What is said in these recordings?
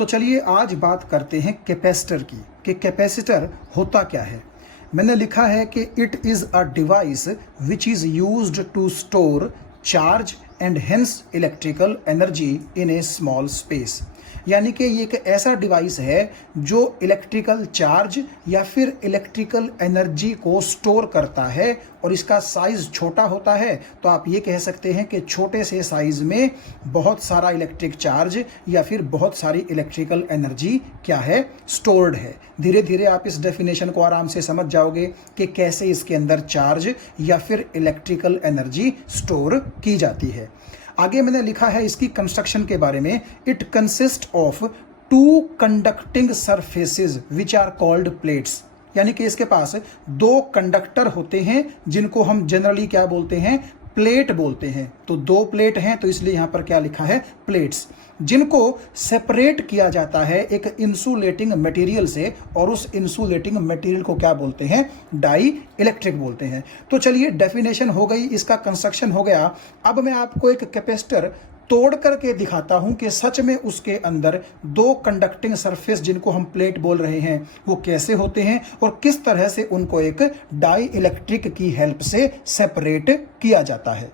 तो चलिए आज बात करते हैं कैपेसिटर की कि कैपेसिटर होता क्या है। मैंने लिखा है कि it is a device which is used to store charge and hence electrical energy in a small space. यानी कि ये एक ऐसा डिवाइस है जो इलेक्ट्रिकल चार्ज या फिर इलेक्ट्रिकल एनर्जी को स्टोर करता है और इसका साइज़ छोटा होता है। तो आप ये कह सकते हैं कि छोटे से साइज़ में बहुत सारा इलेक्ट्रिक चार्ज या फिर बहुत सारी इलेक्ट्रिकल एनर्जी क्या है, स्टोर्ड है। धीरे धीरे आप इस डेफिनेशन को आराम से समझ जाओगे कि कैसे इसके अंदर चार्ज या फिर इलेक्ट्रिकल एनर्जी स्टोर की जाती है। आगे मैंने लिखा है इसकी कंस्ट्रक्शन के बारे में। It consist of two conducting surfaces which are called plates. यानी कि इसके पास दो कंडक्टर होते हैं जिनको हम जनरली क्या बोलते हैं, प्लेट बोलते हैं। तो दो प्लेट हैं तो इसलिए यहां पर क्या लिखा है, प्लेट्स, जिनको सेपरेट किया जाता है एक इंसुलेटिंग मटेरियल से, और उस इंसुलेटिंग मटेरियल को क्या बोलते हैं, डाई इलेक्ट्रिक बोलते हैं। तो चलिए डेफिनेशन हो गई, इसका कंस्ट्रक्शन हो गया। अब मैं आपको एक कैपेसिटर तोड़ करके दिखाता हूं कि सच में उसके अंदर दो कंडक्टिंग सरफेस जिनको हम प्लेट बोल रहे हैं वो कैसे होते हैं और किस तरह से उनको एक डाई इलेक्ट्रिक की हेल्प से सेपरेट किया जाता है।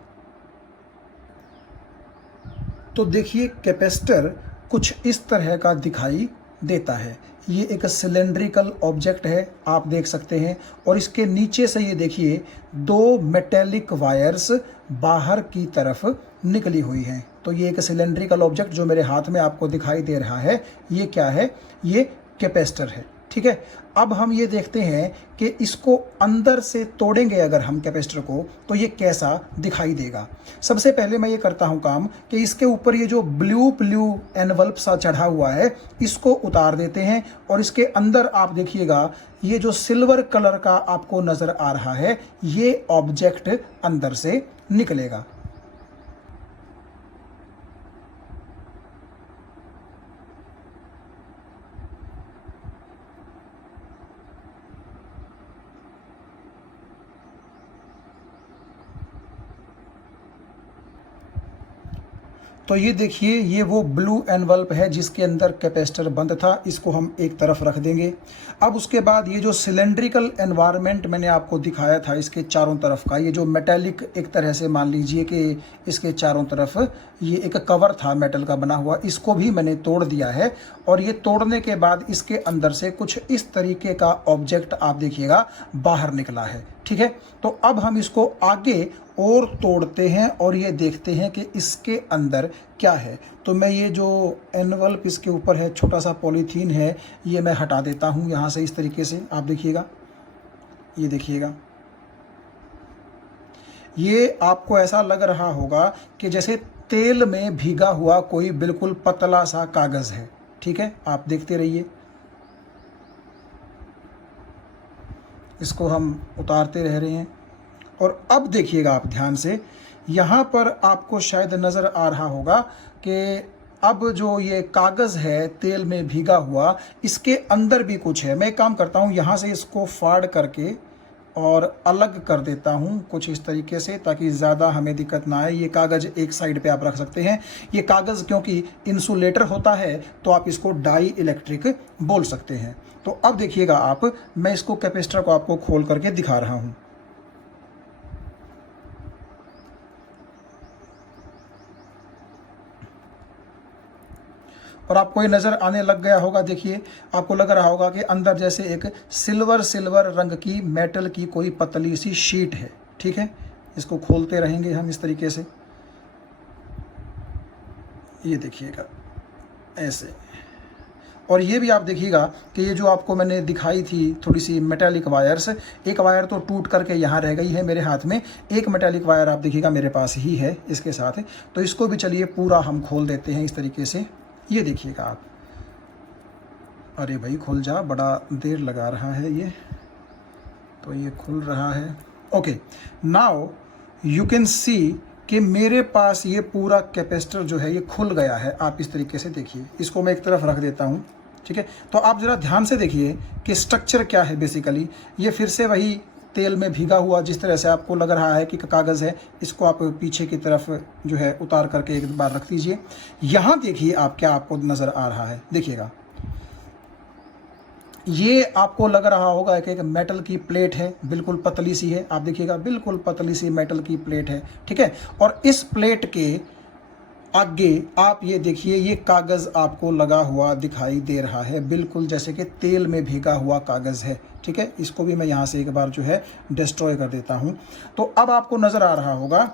तो देखिए कैपेसिटर कुछ इस तरह का दिखाई देता है। ये एक सिलेंड्रिकल ऑब्जेक्ट है, आप देख सकते हैं, और इसके नीचे से ये देखिए दो मेटेलिक वायर्स बाहर की तरफ निकली हुई हैं। तो ये एक सिलेंड्रिकल ऑब्जेक्ट जो मेरे हाथ में आपको दिखाई दे रहा है, ये क्या है, ये कैपेसिटर है। ठीक है, अब हम ये देखते हैं कि इसको अंदर से तोड़ेंगे अगर हम कैपेसिटर को तो ये कैसा दिखाई देगा। सबसे पहले मैं ये करता हूं काम कि इसके ऊपर ये जो ब्लू एनवल्प सा चढ़ा हुआ है इसको उतार देते हैं, और इसके अंदर आप देखिएगा ये जो सिल्वर कलर का आपको नजर आ रहा है ये ऑब्जेक्ट अंदर से निकलेगा। तो ये देखिए ये वो ब्लू एनवल्प है जिसके अंदर कैपेसिटर बंद था, इसको हम एक तरफ रख देंगे। अब उसके बाद ये जो सिलेंड्रिकल एनवायरनमेंट मैंने आपको दिखाया था इसके चारों तरफ का, ये जो मेटेलिक एक तरह से मान लीजिए कि इसके चारों तरफ ये एक कवर था मेटल का बना हुआ, इसको भी मैंने तोड़ दिया है। और ये तोड़ने के बाद इसके अंदर से कुछ इस तरीके का ऑब्जेक्ट आप देखिएगा बाहर निकला है। ठीक है, तो अब हम इसको आगे और तोड़ते हैं और ये देखते हैं कि इसके अंदर क्या है। तो मैं ये जो एनवल्प इसके ऊपर है, छोटा सा पॉलीथीन है, ये मैं हटा देता हूँ यहाँ से इस तरीके से। आप देखिएगा, ये देखिएगा, ये आपको ऐसा लग रहा होगा कि जैसे तेल में भीगा हुआ कोई बिल्कुल पतला सा कागज़ है। ठीक है, आप देखते रहिए, इसको हम उतारते रह रहे हैं। और अब देखिएगा आप ध्यान से, यहाँ पर आपको शायद नज़र आ रहा होगा कि अब जो ये कागज़ है तेल में भीगा हुआ, इसके अंदर भी कुछ है। मैं एक काम करता हूँ, यहाँ से इसको फाड़ करके और अलग कर देता हूँ कुछ इस तरीके से, ताकि ज़्यादा हमें दिक्कत ना आए। ये कागज़ एक साइड पे आप रख सकते हैं। ये कागज़ क्योंकि इंसुलेटर होता है तो आप इसको डाई इलेक्ट्रिक बोल सकते हैं। तो अब देखिएगा आप, मैं इसको कैपेसिटर को आपको खोल करके दिखा रहा हूँ। और आपको ये नज़र आने लग गया होगा, देखिए आपको लग रहा होगा कि अंदर जैसे एक सिल्वर रंग की मेटल की कोई पतली सी शीट है। ठीक है, इसको खोलते रहेंगे हम इस तरीके से, ये देखिएगा ऐसे। और ये भी आप देखिएगा कि ये जो आपको मैंने दिखाई थी थोड़ी सी मेटालिक वायर्स, एक वायर तो टूट करके यहाँ रह गई है मेरे हाथ में, एक मेटालिक वायर आप देखिएगा मेरे पास ही है इसके साथ। तो इसको भी चलिए पूरा हम खोल देते हैं इस तरीके से। ये देखिएगा आप, अरे भाई खुल जा, बड़ा देर लगा रहा है ये, तो ये खुल रहा है। Okay, now you can see कि मेरे पास ये पूरा कैपेसिटर जो है ये खुल गया है। आप इस तरीके से देखिए, इसको मैं एक तरफ रख देता हूँ। ठीक है, तो आप ज़रा ध्यान से देखिए कि स्ट्रक्चर क्या है। बेसिकली ये फिर से वही तेल में भीगा हुआ जिस तरह से आपको लग रहा है कि कागज़ है, इसको आप पीछे की तरफ जो है उतार करके एक बार रख दीजिए। यहाँ देखिए आप क्या आपको नज़र आ रहा है, देखिएगा ये आपको लग रहा होगा कि एक मेटल की प्लेट है, बिल्कुल पतली सी है, आप देखिएगा बिल्कुल पतली सी मेटल की प्लेट है, ठीक है। और इस प्लेट के आगे आप ये देखिए ये कागज़ आपको लगा हुआ दिखाई दे रहा है, बिल्कुल जैसे कि तेल में भीगा हुआ कागज़ है, ठीक है। इसको भी मैं यहाँ से एक बार जो है डिस्ट्रॉय कर देता हूँ। तो अब आपको नज़र आ रहा होगा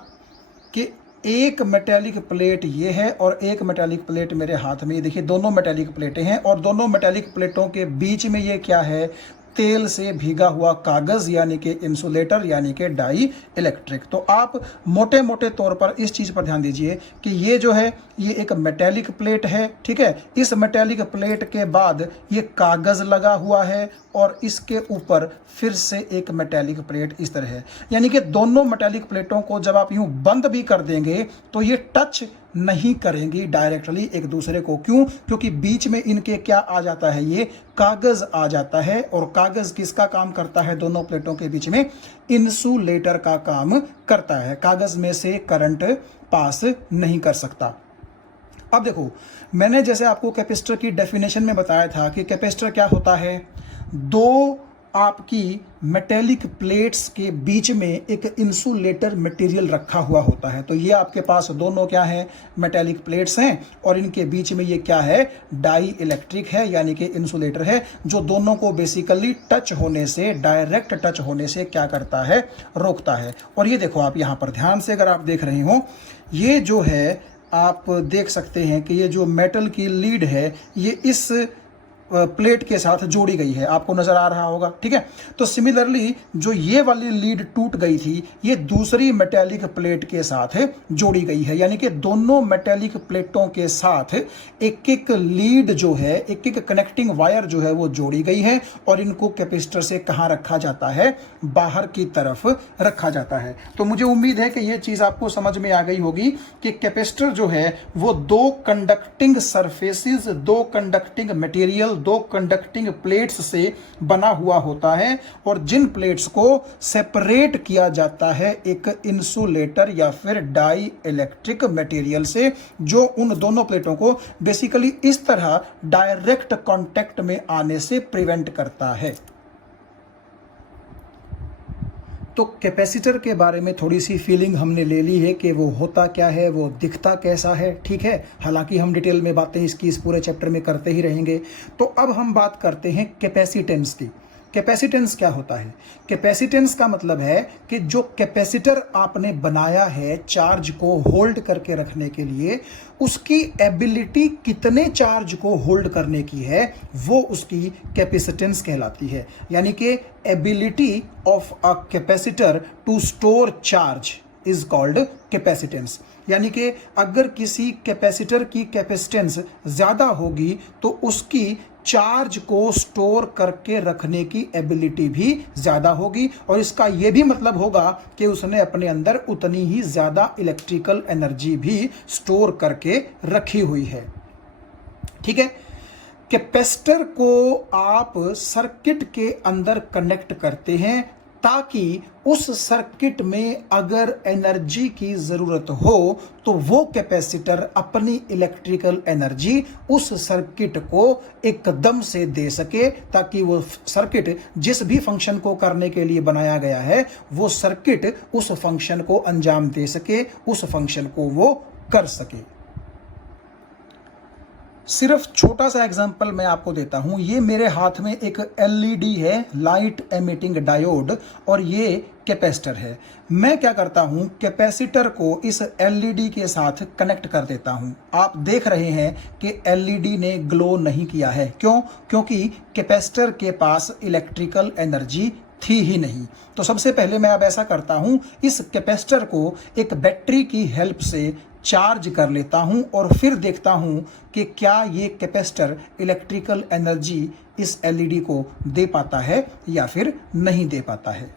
कि एक मेटेलिक प्लेट ये है और एक मेटेलिक प्लेट मेरे हाथ में, ये देखिए दोनों मेटेलिक प्लेटें हैं और दोनों मेटेलिक प्लेटों के बीच में ये क्या है, तेल से भीगा हुआ कागज़ यानी कि इंसुलेटर यानी कि डाई इलेक्ट्रिक। तो आप मोटे मोटे तौर पर इस चीज़ पर ध्यान दीजिए कि ये जो है ये एक मेटेलिक प्लेट है, ठीक है। इस मेटेलिक प्लेट के बाद ये कागज़ लगा हुआ है और इसके ऊपर फिर से एक मेटेलिक प्लेट इस तरह है, यानी कि दोनों मेटेलिक प्लेटों को जब आप यूं बंद भी कर देंगे तो ये टच नहीं करेंगी डायरेक्टली एक दूसरे को। क्यों? क्योंकि बीच में इनके क्या आ जाता है, ये कागज़ आ जाता है और कागज़ किसका काम करता है, दोनों प्लेटों के बीच में इंसुलेटर का काम करता है। कागज़ में से करंट पास नहीं कर सकता। अब देखो मैंने जैसे आपको कैपेसिटर की डेफिनेशन में बताया था कि कैपेसिटर क्या होता है, दो आपकी मेटेलिक प्लेट्स के बीच में एक इंसुलेटर मटेरियल रखा हुआ होता है। तो ये आपके पास दोनों क्या है, मेटेलिक प्लेट्स हैं और इनके बीच में ये क्या है, डाई इलेक्ट्रिक है यानी कि इंसुलेटर है, जो दोनों को बेसिकली टच होने से, डायरेक्ट टच होने से क्या करता है, रोकता है। और ये देखो आप यहाँ पर ध्यान से अगर आप देख रहे हो, ये जो है आप देख सकते हैं कि ये जो मेटल की लीड है ये इस प्लेट के साथ जोड़ी गई है, आपको नजर आ रहा होगा, ठीक है। तो सिमिलरली जो ये वाली लीड टूट गई थी ये दूसरी मेटेलिक प्लेट के साथ जोड़ी गई है, यानी कि दोनों मेटेलिक प्लेटों के साथ एक एक लीड जो है, एक एक कनेक्टिंग वायर जो है वो जोड़ी गई है और इनको कैपेसिटर से कहाँ रखा जाता है, बाहर की तरफ रखा जाता है। तो मुझे उम्मीद है कि ये चीज आपको समझ में आ गई होगी कि कैपेसिटर जो है वो दो कंडक्टिंग सरफेसेस, दो कंडक्टिंग मटेरियल, दो कंडक्टिंग प्लेट्स से बना हुआ होता है और जिन प्लेट्स को सेपरेट किया जाता है एक इंसुलेटर या फिर डाई इलेक्ट्रिक मटेरियल से, जो उन दोनों प्लेटों को बेसिकली इस तरह डायरेक्ट कांटेक्ट में आने से प्रिवेंट करता है। तो कैपेसिटर के बारे में थोड़ी सी फीलिंग हमने ले ली है कि वो होता क्या है, वो दिखता कैसा है, ठीक है। हालांकि हम डिटेल में बातें इसकी इस पूरे चैप्टर में करते ही रहेंगे। तो अब हम बात करते हैं कैपेसिटेंस की। कैपेसिटेंस क्या होता है? कैपेसिटेंस का मतलब है कि जो कैपेसिटर आपने बनाया है चार्ज को होल्ड करके रखने के लिए, उसकी एबिलिटी कितने चार्ज को होल्ड करने की है वो उसकी कैपेसिटेंस कहलाती है। यानी कि ability of a capacitor to store charge is called capacitance. यानी कि अगर किसी कैपेसिटर की कैपेसिटेंस ज़्यादा होगी तो उसकी चार्ज को स्टोर करके रखने की एबिलिटी भी ज़्यादा होगी और इसका यह भी मतलब होगा कि उसने अपने अंदर उतनी ही ज़्यादा इलेक्ट्रिकल एनर्जी भी स्टोर करके रखी हुई है, ठीक है। कैपेसिटर को आप सर्किट के अंदर कनेक्ट करते हैं ताकि उस सर्किट में अगर एनर्जी की ज़रूरत हो तो वो कैपेसिटर अपनी इलेक्ट्रिकल एनर्जी उस सर्किट को एकदम से दे सके, ताकि वो सर्किट जिस भी फंक्शन को करने के लिए बनाया गया है वो सर्किट उस फंक्शन को अंजाम दे सके, उस फंक्शन को वो कर सके। सिर्फ छोटा सा एग्जांपल मैं आपको देता हूं। ये मेरे हाथ में एक एलईडी है, लाइट एमिटिंग डायोड, और ये कैपेसिटर है। मैं क्या करता हूं, कैपेसिटर को इस एलईडी के साथ कनेक्ट कर देता हूं। आप देख रहे हैं कि एलईडी ने ग्लो नहीं किया है। क्यों? क्योंकि कैपेसिटर के पास इलेक्ट्रिकल एनर्जी थी ही नहीं। तो सबसे पहले मैं अब ऐसा करता हूं, इस कैपेसिटर को एक बैटरी की हेल्प से चार्ज कर लेता हूं और फिर देखता हूं कि क्या ये कैपेसिटर इलेक्ट्रिकल एनर्जी इस एलईडी को दे पाता है या फिर नहीं दे पाता है।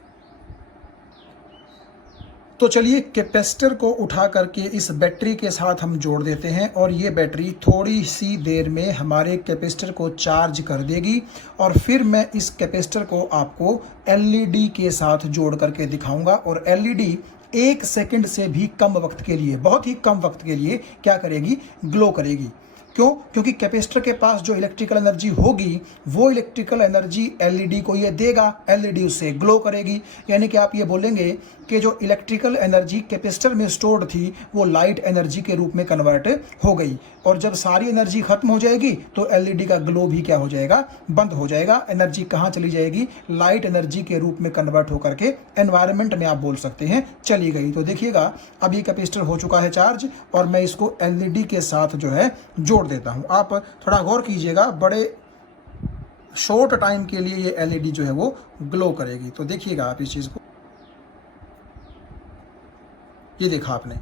तो चलिए कैपेसिटर को उठा करके इस बैटरी के साथ हम जोड़ देते हैं और ये बैटरी थोड़ी सी देर में हमारे कैपेसिटर को चार्ज कर देगी। और फिर मैं इस कैपेसिटर को आपको एलईडी के साथ जोड़ करके दिखाऊंगा और एलईडी 1 सेकंड से भी कम वक्त के लिए, बहुत ही कम वक्त के लिए क्या करेगी, ग्लो करेगी। क्यों? क्योंकि कैपेसिटर के पास जो इलेक्ट्रिकल एनर्जी होगी वो इलेक्ट्रिकल एनर्जी एलईडी को ये देगा, एलईडी उससे ग्लो करेगी। यानी कि आप ये बोलेंगे कि जो इलेक्ट्रिकल एनर्जी कैपेसिटर में स्टोर्ड थी वो लाइट एनर्जी के रूप में कन्वर्ट हो गई, और जब सारी एनर्जी खत्म हो जाएगी तो एलईडी का ग्लो भी क्या हो जाएगा, बंद हो जाएगा। एनर्जी कहाँ चली जाएगी, लाइट एनर्जी के रूप में कन्वर्ट होकर के एनवायरनमेंट में आप बोल सकते हैं चली गई। तो देखिएगा अब ये कैपेसिटर हो चुका है चार्ज और मैं इसको एलईडी के साथ जो है जोड़ देता हूं। आप थोड़ा गौर कीजिएगा, बड़े शॉर्ट टाइम के लिए ये एलईडी जो है वो ग्लो करेगी। तो देखिएगा आप इस चीज को, ये देखा आपने।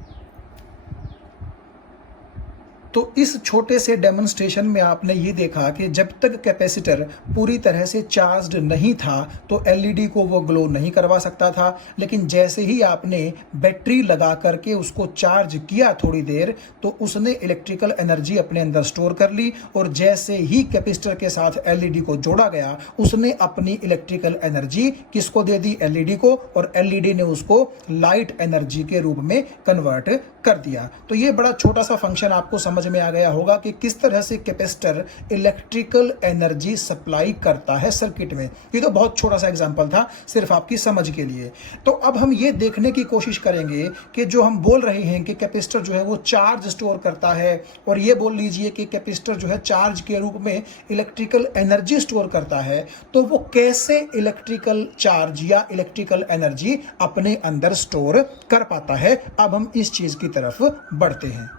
तो इस छोटे से डेमोन्स्ट्रेशन में आपने ये देखा कि जब तक कैपेसिटर पूरी तरह से चार्ज्ड नहीं था तो एलईडी को वो ग्लो नहीं करवा सकता था, लेकिन जैसे ही आपने बैटरी लगा करके उसको चार्ज किया थोड़ी देर, तो उसने इलेक्ट्रिकल एनर्जी अपने अंदर स्टोर कर ली, और जैसे ही कैपेसिटर के साथ एलईडी को जोड़ा गया उसने अपनी इलेक्ट्रिकल एनर्जी किसको दे दी, एलईडी को, और एलईडी ने उसको लाइट एनर्जी के रूप में कन्वर्ट कर दिया। तो ये बड़ा छोटा सा फंक्शन आपको समझ में आ गया होगा कि किस तरह से कैपेसिटर इलेक्ट्रिकल एनर्जी सप्लाई करता है सर्किट में। ये तो बहुत छोटा सा एग्जांपल था सिर्फ आपकी समझ के लिए। तो अब हम ये देखने की कोशिश करेंगे कि जो हम बोल रहे हैं कि कैपेसिटर जो है वो चार्ज स्टोर करता है, और ये बोल लीजिए कि कैपेसिटर जो है चार्ज के रूप में इलेक्ट्रिकल एनर्जी स्टोर करता है, तो वो कैसे इलेक्ट्रिकल चार्ज या इलेक्ट्रिकल एनर्जी अपने अंदर स्टोर कर पाता है। अब हम इस चीज की तरफ बढ़ते हैं।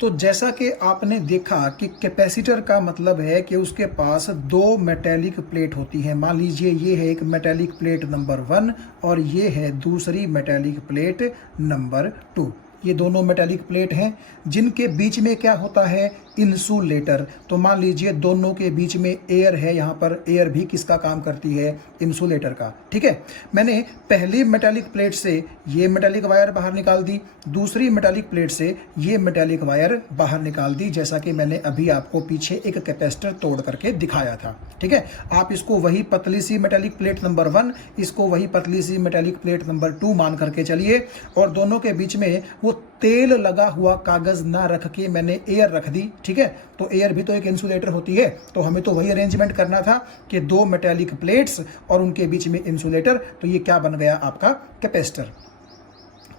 तो जैसा कि आपने देखा कि कैपेसिटर का मतलब है कि उसके पास 2 मेटेलिक प्लेट होती हैं। मान लीजिए ये है एक मेटेलिक प्लेट नंबर 1 और ये है दूसरी मेटेलिक प्लेट नंबर 2। ये दोनों मेटेलिक प्लेट हैं जिनके बीच में क्या होता है, इंसुलेटर। तो मान लीजिए दोनों के बीच में एयर है, यहाँ पर एयर भी किसका काम करती है, इंसुलेटर का। ठीक है, मैंने पहली मेटेलिक प्लेट से ये मेटेलिक वायर बाहर निकाल दी, दूसरी मेटेलिक प्लेट से ये मेटेलिक वायर बाहर निकाल दी, जैसा कि मैंने अभी आपको पीछे एक कैपेसिटर तोड़ करके दिखाया था। ठीक है, आप इसको वही पतली सी मेटेलिक प्लेट नंबर 1, इसको वही पतली सी मेटेलिक प्लेट नंबर 2 मान करके चलिए, और दोनों के बीच में वो तेल लगा हुआ कागज ना रख के मैंने एयर रख दी। ठीक है, तो एयर भी तो एक इंसुलेटर होती है, तो हमें तो वही अरेंजमेंट करना था कि 2 मेटेलिक प्लेट्स और उनके बीच में इंसुलेटर। तो ये क्या बन गया, आपका कैपेसिटर।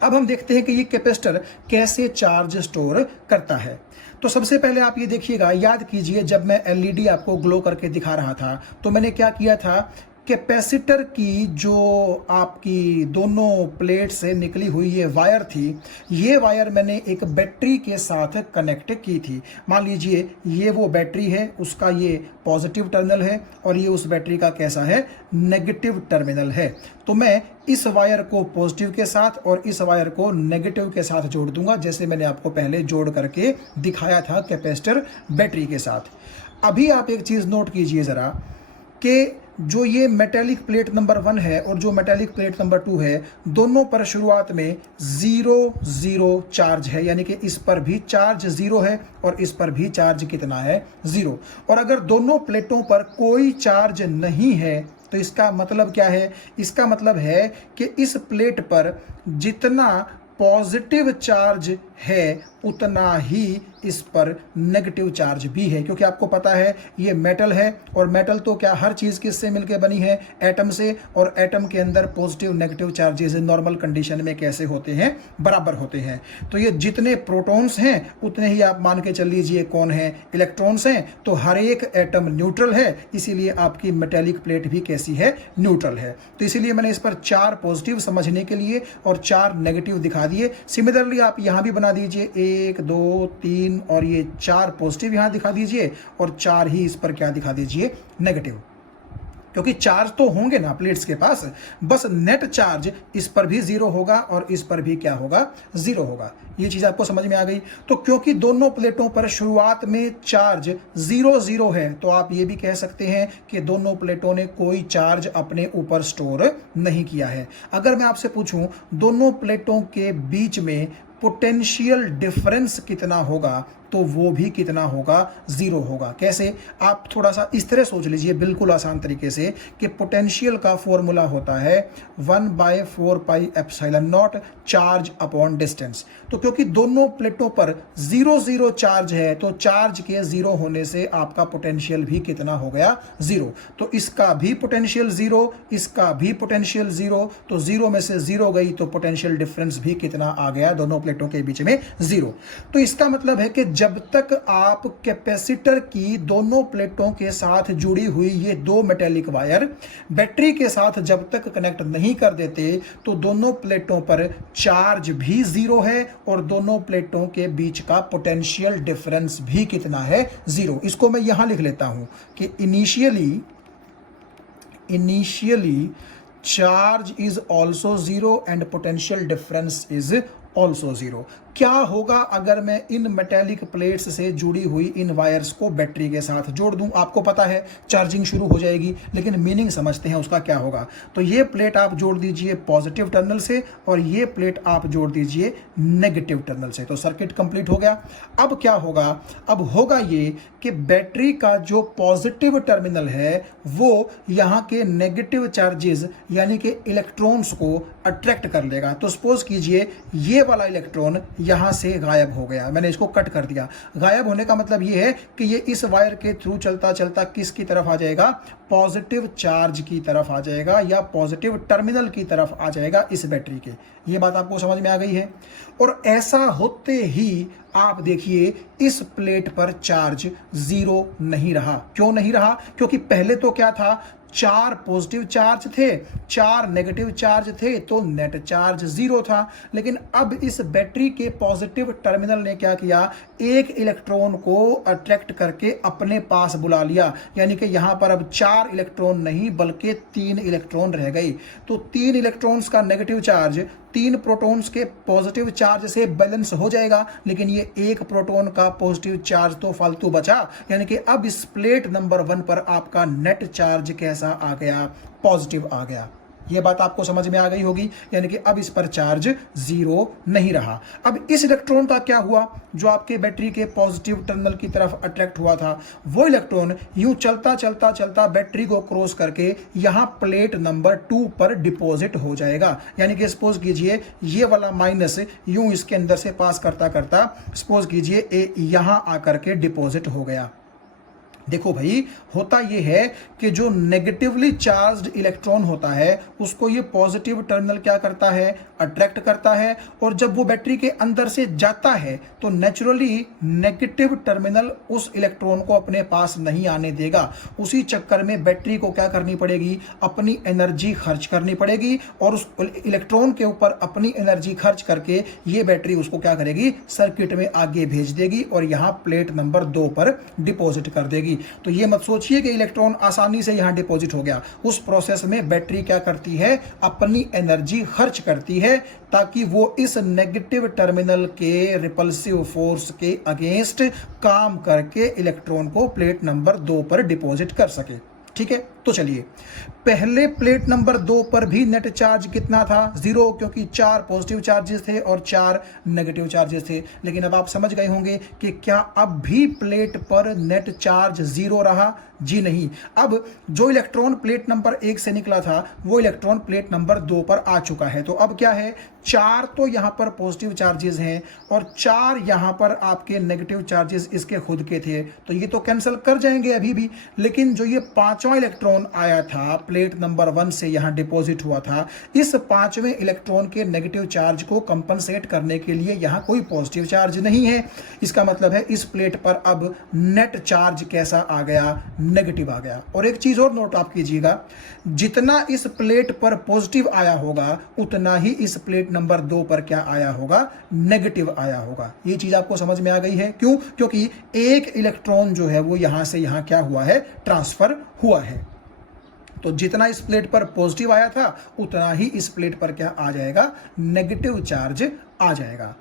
अब हम देखते हैं कि ये कैपेसिटर कैसे चार्ज स्टोर करता है। तो सबसे पहले आप ये देखिएगा, याद कीजिए जब मैं एलईडी आपको ग्लो करके दिखा रहा था तो मैंने क्या किया था, कैपेसिटर की जो आपकी दोनों प्लेट से निकली हुई ये वायर थी, ये वायर मैंने एक बैटरी के साथ कनेक्ट की थी। मान लीजिए ये वो बैटरी है, उसका ये पॉजिटिव टर्मिनल है और ये उस बैटरी का कैसा है, नेगेटिव टर्मिनल है। तो मैं इस वायर को पॉजिटिव के साथ और इस वायर को नेगेटिव के साथ जोड़ दूंगा, जैसे मैंने आपको पहले जोड़ करके दिखाया था कैपेसिटर बैटरी के साथ। अभी आप एक चीज़ नोट कीजिए ज़रा कि जो ये मेटेलिक प्लेट नंबर 1 है और जो मेटेलिक प्लेट नंबर 2 है, दोनों पर शुरुआत में 0 चार्ज है, यानी कि इस पर भी चार्ज 0 है और इस पर भी चार्ज कितना है, 0। और अगर दोनों प्लेटों पर कोई चार्ज नहीं है तो इसका मतलब क्या है, इसका मतलब है कि इस प्लेट पर जितना पॉजिटिव चार्ज है उतना ही इस पर नेगेटिव चार्ज भी है, क्योंकि आपको पता है ये मेटल है और मेटल तो क्या हर चीज़ किससे मिलकर बनी है, एटम से, और एटम के अंदर positive negative charges normal condition में कैसे होते हैं, बराबर होते हैं। तो ये जितने प्रोटॉन्स हैं उतने ही आप मान के चल लीजिए कौन है, इलेक्ट्रॉन्स हैं। तो हर एक एटम न्यूट्रल है, इसीलिए आपकी मेटेलिक प्लेट भी कैसी है, न्यूट्रल है। तो इसीलिए मैंने इस पर 4 पॉजिटिव समझने के लिए और 4 नेगेटिव दिखा दिए। सिमिलरली आप यहाँ भी बना दीजिए 1 2 3 और ये 4 पॉजिटिव यहां दिखा दीजिए और 4 ही इस पर क्या दिखा दीजिए, नेगेटिव। क्योंकि चार्ज तो होंगे ना प्लेट्स के पास, बस नेट चार्ज इस पर भी जीरो होगा और इस पर भी क्या होगा, जीरो होगा। ये चीज आपको समझ में आ गई। तो क्योंकि दोनों प्लेटों पर शुरुआत में चार्ज जीरो जीरो है, तो आप ये भी कह सकते हैं कि दोनों प्लेटों ने कोई चार्ज अपने ऊपर स्टोर नहीं किया है। अगर मैं आपसे पूछूं दोनों प्लेटों के बीच में पोटेंशियल डिफरेंस कितना होगा, तो वो भी कितना होगा, जीरो होगा। कैसे, आप थोड़ा सा इस तरह सोच लीजिए बिल्कुल आसान तरीके से कि पोटेंशियल का फॉर्मूला होता है 1/4πε0 चार्ज अपॉन डिस्टेंस। तो क्योंकि दोनों प्लेटों पर जीरो जीरो चार्ज है, तो चार्ज के जीरो होने से आपका पोटेंशियल भी कितना हो गया, जीरो। तो इसका भी पोटेंशियल जीरो, इसका भी पोटेंशियल जीरो, तो जीरो में से जीरो गई तो पोटेंशियल डिफरेंस भी कितना आ गया, दोनों प्लेटों के बीच में जीरो। तो इसका मतलब है कि जब तक आप कैपेसिटर की दोनों प्लेटों के साथ जुड़ी हुई ये दो मेटेलिक वायर बैटरी के साथ जब तक कनेक्ट नहीं कर देते, तो दोनों प्लेटों पर चार्ज भी जीरो है और दोनों प्लेटों के बीच का पोटेंशियल डिफरेंस भी कितना है, जीरो। इसको मैं यहां लिख लेता हूं कि initially charge is also zero and potential difference is also zero. क्या होगा अगर मैं इन मेटेलिक प्लेट्स से जुड़ी हुई इन वायर्स को बैटरी के साथ जोड़ दूं? आपको पता है चार्जिंग शुरू हो जाएगी, लेकिन मीनिंग समझते हैं उसका क्या होगा। तो ये प्लेट आप जोड़ दीजिए पॉजिटिव टर्मिनल से और ये प्लेट आप जोड़ दीजिए नेगेटिव टर्मिनल से, तो सर्किट कंप्लीट हो गया। अब क्या होगा, अब होगा ये कि बैटरी का जो पॉजिटिव टर्मिनल है वो यहां के नेगेटिव चार्जेस यानी कि इलेक्ट्रॉन्स को अट्रैक्ट कर लेगा। तो सपोज कीजिए ये वाला इलेक्ट्रॉन यहां से गायब हो गया, मैंने इसको कट कर दिया। गायब होने का मतलब ये है कि ये इस वायर के थ्रू चलता चलता किसकी तरफ आ जाएगा, पॉजिटिव चार्ज की तरफ आ जाएगा या पॉजिटिव टर्मिनल की तरफ आ जाएगा इस बैटरी के। ये बात आपको समझ में आ गई है। और ऐसा होते ही आप देखिए इस प्लेट पर चार्ज जीरो नहीं रहा। क्यों नहीं रहा? क्योंकि पहले तो क्या था, 4 पॉजिटिव चार्ज थे, 4 नेगेटिव चार्ज थे, तो नेट चार्ज जीरो था। लेकिन अब इस बैटरी के पॉजिटिव टर्मिनल ने क्या किया, एक इलेक्ट्रॉन को अट्रैक्ट करके अपने पास बुला लिया, यानी कि यहां पर अब 4 इलेक्ट्रॉन नहीं बल्कि 3 इलेक्ट्रॉन रह गई। तो 3 इलेक्ट्रॉन्स का नेगेटिव चार्ज 3 प्रोटॉन्स के पॉजिटिव चार्ज से बैलेंस हो जाएगा, लेकिन ये एक प्रोटॉन का पॉजिटिव चार्ज तो फालतू बचा। यानी कि अब इस प्लेट नंबर 1 पर आपका नेट चार्ज कैसा आ गया, पॉजिटिव आ गया। यह बात आपको समझ में आ गई होगी, यानी कि अब इस पर चार्ज जीरो नहीं रहा। अब इस इलेक्ट्रॉन का क्या हुआ, जो आपके बैटरी के पॉजिटिव टर्मिनल की तरफ अट्रैक्ट हुआ था, वो इलेक्ट्रॉन यूं चलता चलता चलता बैटरी को क्रॉस करके यहां प्लेट नंबर 2 पर डिपॉजिट हो जाएगा। यानी कि सपोज कीजिए ये वाला माइनस यूं इसके अंदर से पास करता करता सपोज कीजिए ए यहां आकर के डिपॉजिट हो गया। देखो भाई, होता यह है कि जो नेगेटिवली चार्ज्ड इलेक्ट्रॉन होता है उसको ये पॉजिटिव टर्मिनल क्या करता है, अट्रैक्ट करता है। और जब वो बैटरी के अंदर से जाता है तो नेचुरली नेगेटिव टर्मिनल उस इलेक्ट्रॉन को अपने पास नहीं आने देगा। उसी चक्कर में बैटरी को क्या करनी पड़ेगी, अपनी एनर्जी खर्च करनी पड़ेगी और उस इलेक्ट्रॉन के ऊपर अपनी एनर्जी खर्च करके ये बैटरी उसको क्या करेगी, सर्किट में आगे भेज देगी और यहां प्लेट नंबर 2 पर डिपॉजिट कर देगी। तो ये मत सोचिए कि इलेक्ट्रॉन आसानी से यहां डिपॉजिट हो गया। उस प्रोसेस में बैटरी क्या करती है, अपनी एनर्जी खर्च करती है ताकि वो इस नेगेटिव टर्मिनल के रिपल्सिव फोर्स के अगेंस्ट काम करके इलेक्ट्रॉन को प्लेट नंबर 2 पर डिपॉजिट कर सके। ठीक है, तो चलिए पहले प्लेट नंबर 2 पर भी नेट चार्ज कितना था, जीरो, क्योंकि 4 पॉजिटिव चार्जेस थे और 4 नेगेटिव चार्जेस थे। लेकिन अब आप समझ गए होंगे कि क्या अब भी प्लेट पर नेट चार्ज जीरो रहा? जी नहीं। अब जो इलेक्ट्रॉन प्लेट नंबर 1 से निकला था वो इलेक्ट्रॉन प्लेट नंबर 2 पर आ चुका है। तो अब क्या है, 4 तो यहां पर पॉजिटिव चार्जेस हैं और 4 यहां पर आपके नेगेटिव चार्जेस इसके खुद के थे, तो ये तो कैंसिल कर जाएंगे अभी भी। लेकिन जो ये 5वां इलेक्ट्रॉन आया था प्लेट नंबर 1 से यहां डिपॉजिट हुआ था, इस 5वें इलेक्ट्रॉन के नेगेटिव चार्ज को कंपनसेट करने के लिए यहां कोई पॉजिटिव चार्ज नहीं है। इसका मतलब है इस प्लेट पर अब नेट चार्ज कैसा आ गया, नेगेटिव आ गया। और एक चीज और नोट आप कीजिएगा, जितना इस प्लेट पर पॉजिटिव आया होगा उतना ही इस प्लेट नंबर 2 पर क्या आया होगा, नेगेटिव आया होगा। ये चीज आपको समझ में आ गई है। क्यों? क्योंकि एक इलेक्ट्रॉन जो है वो यहां से यहां क्या हुआ है, ट्रांसफर हुआ है। तो जितना इस प्लेट पर पॉजिटिव आया था उतना ही इस प्लेट पर क्या आ जाएगा, नेगेटिव चार्ज आ जाएगा।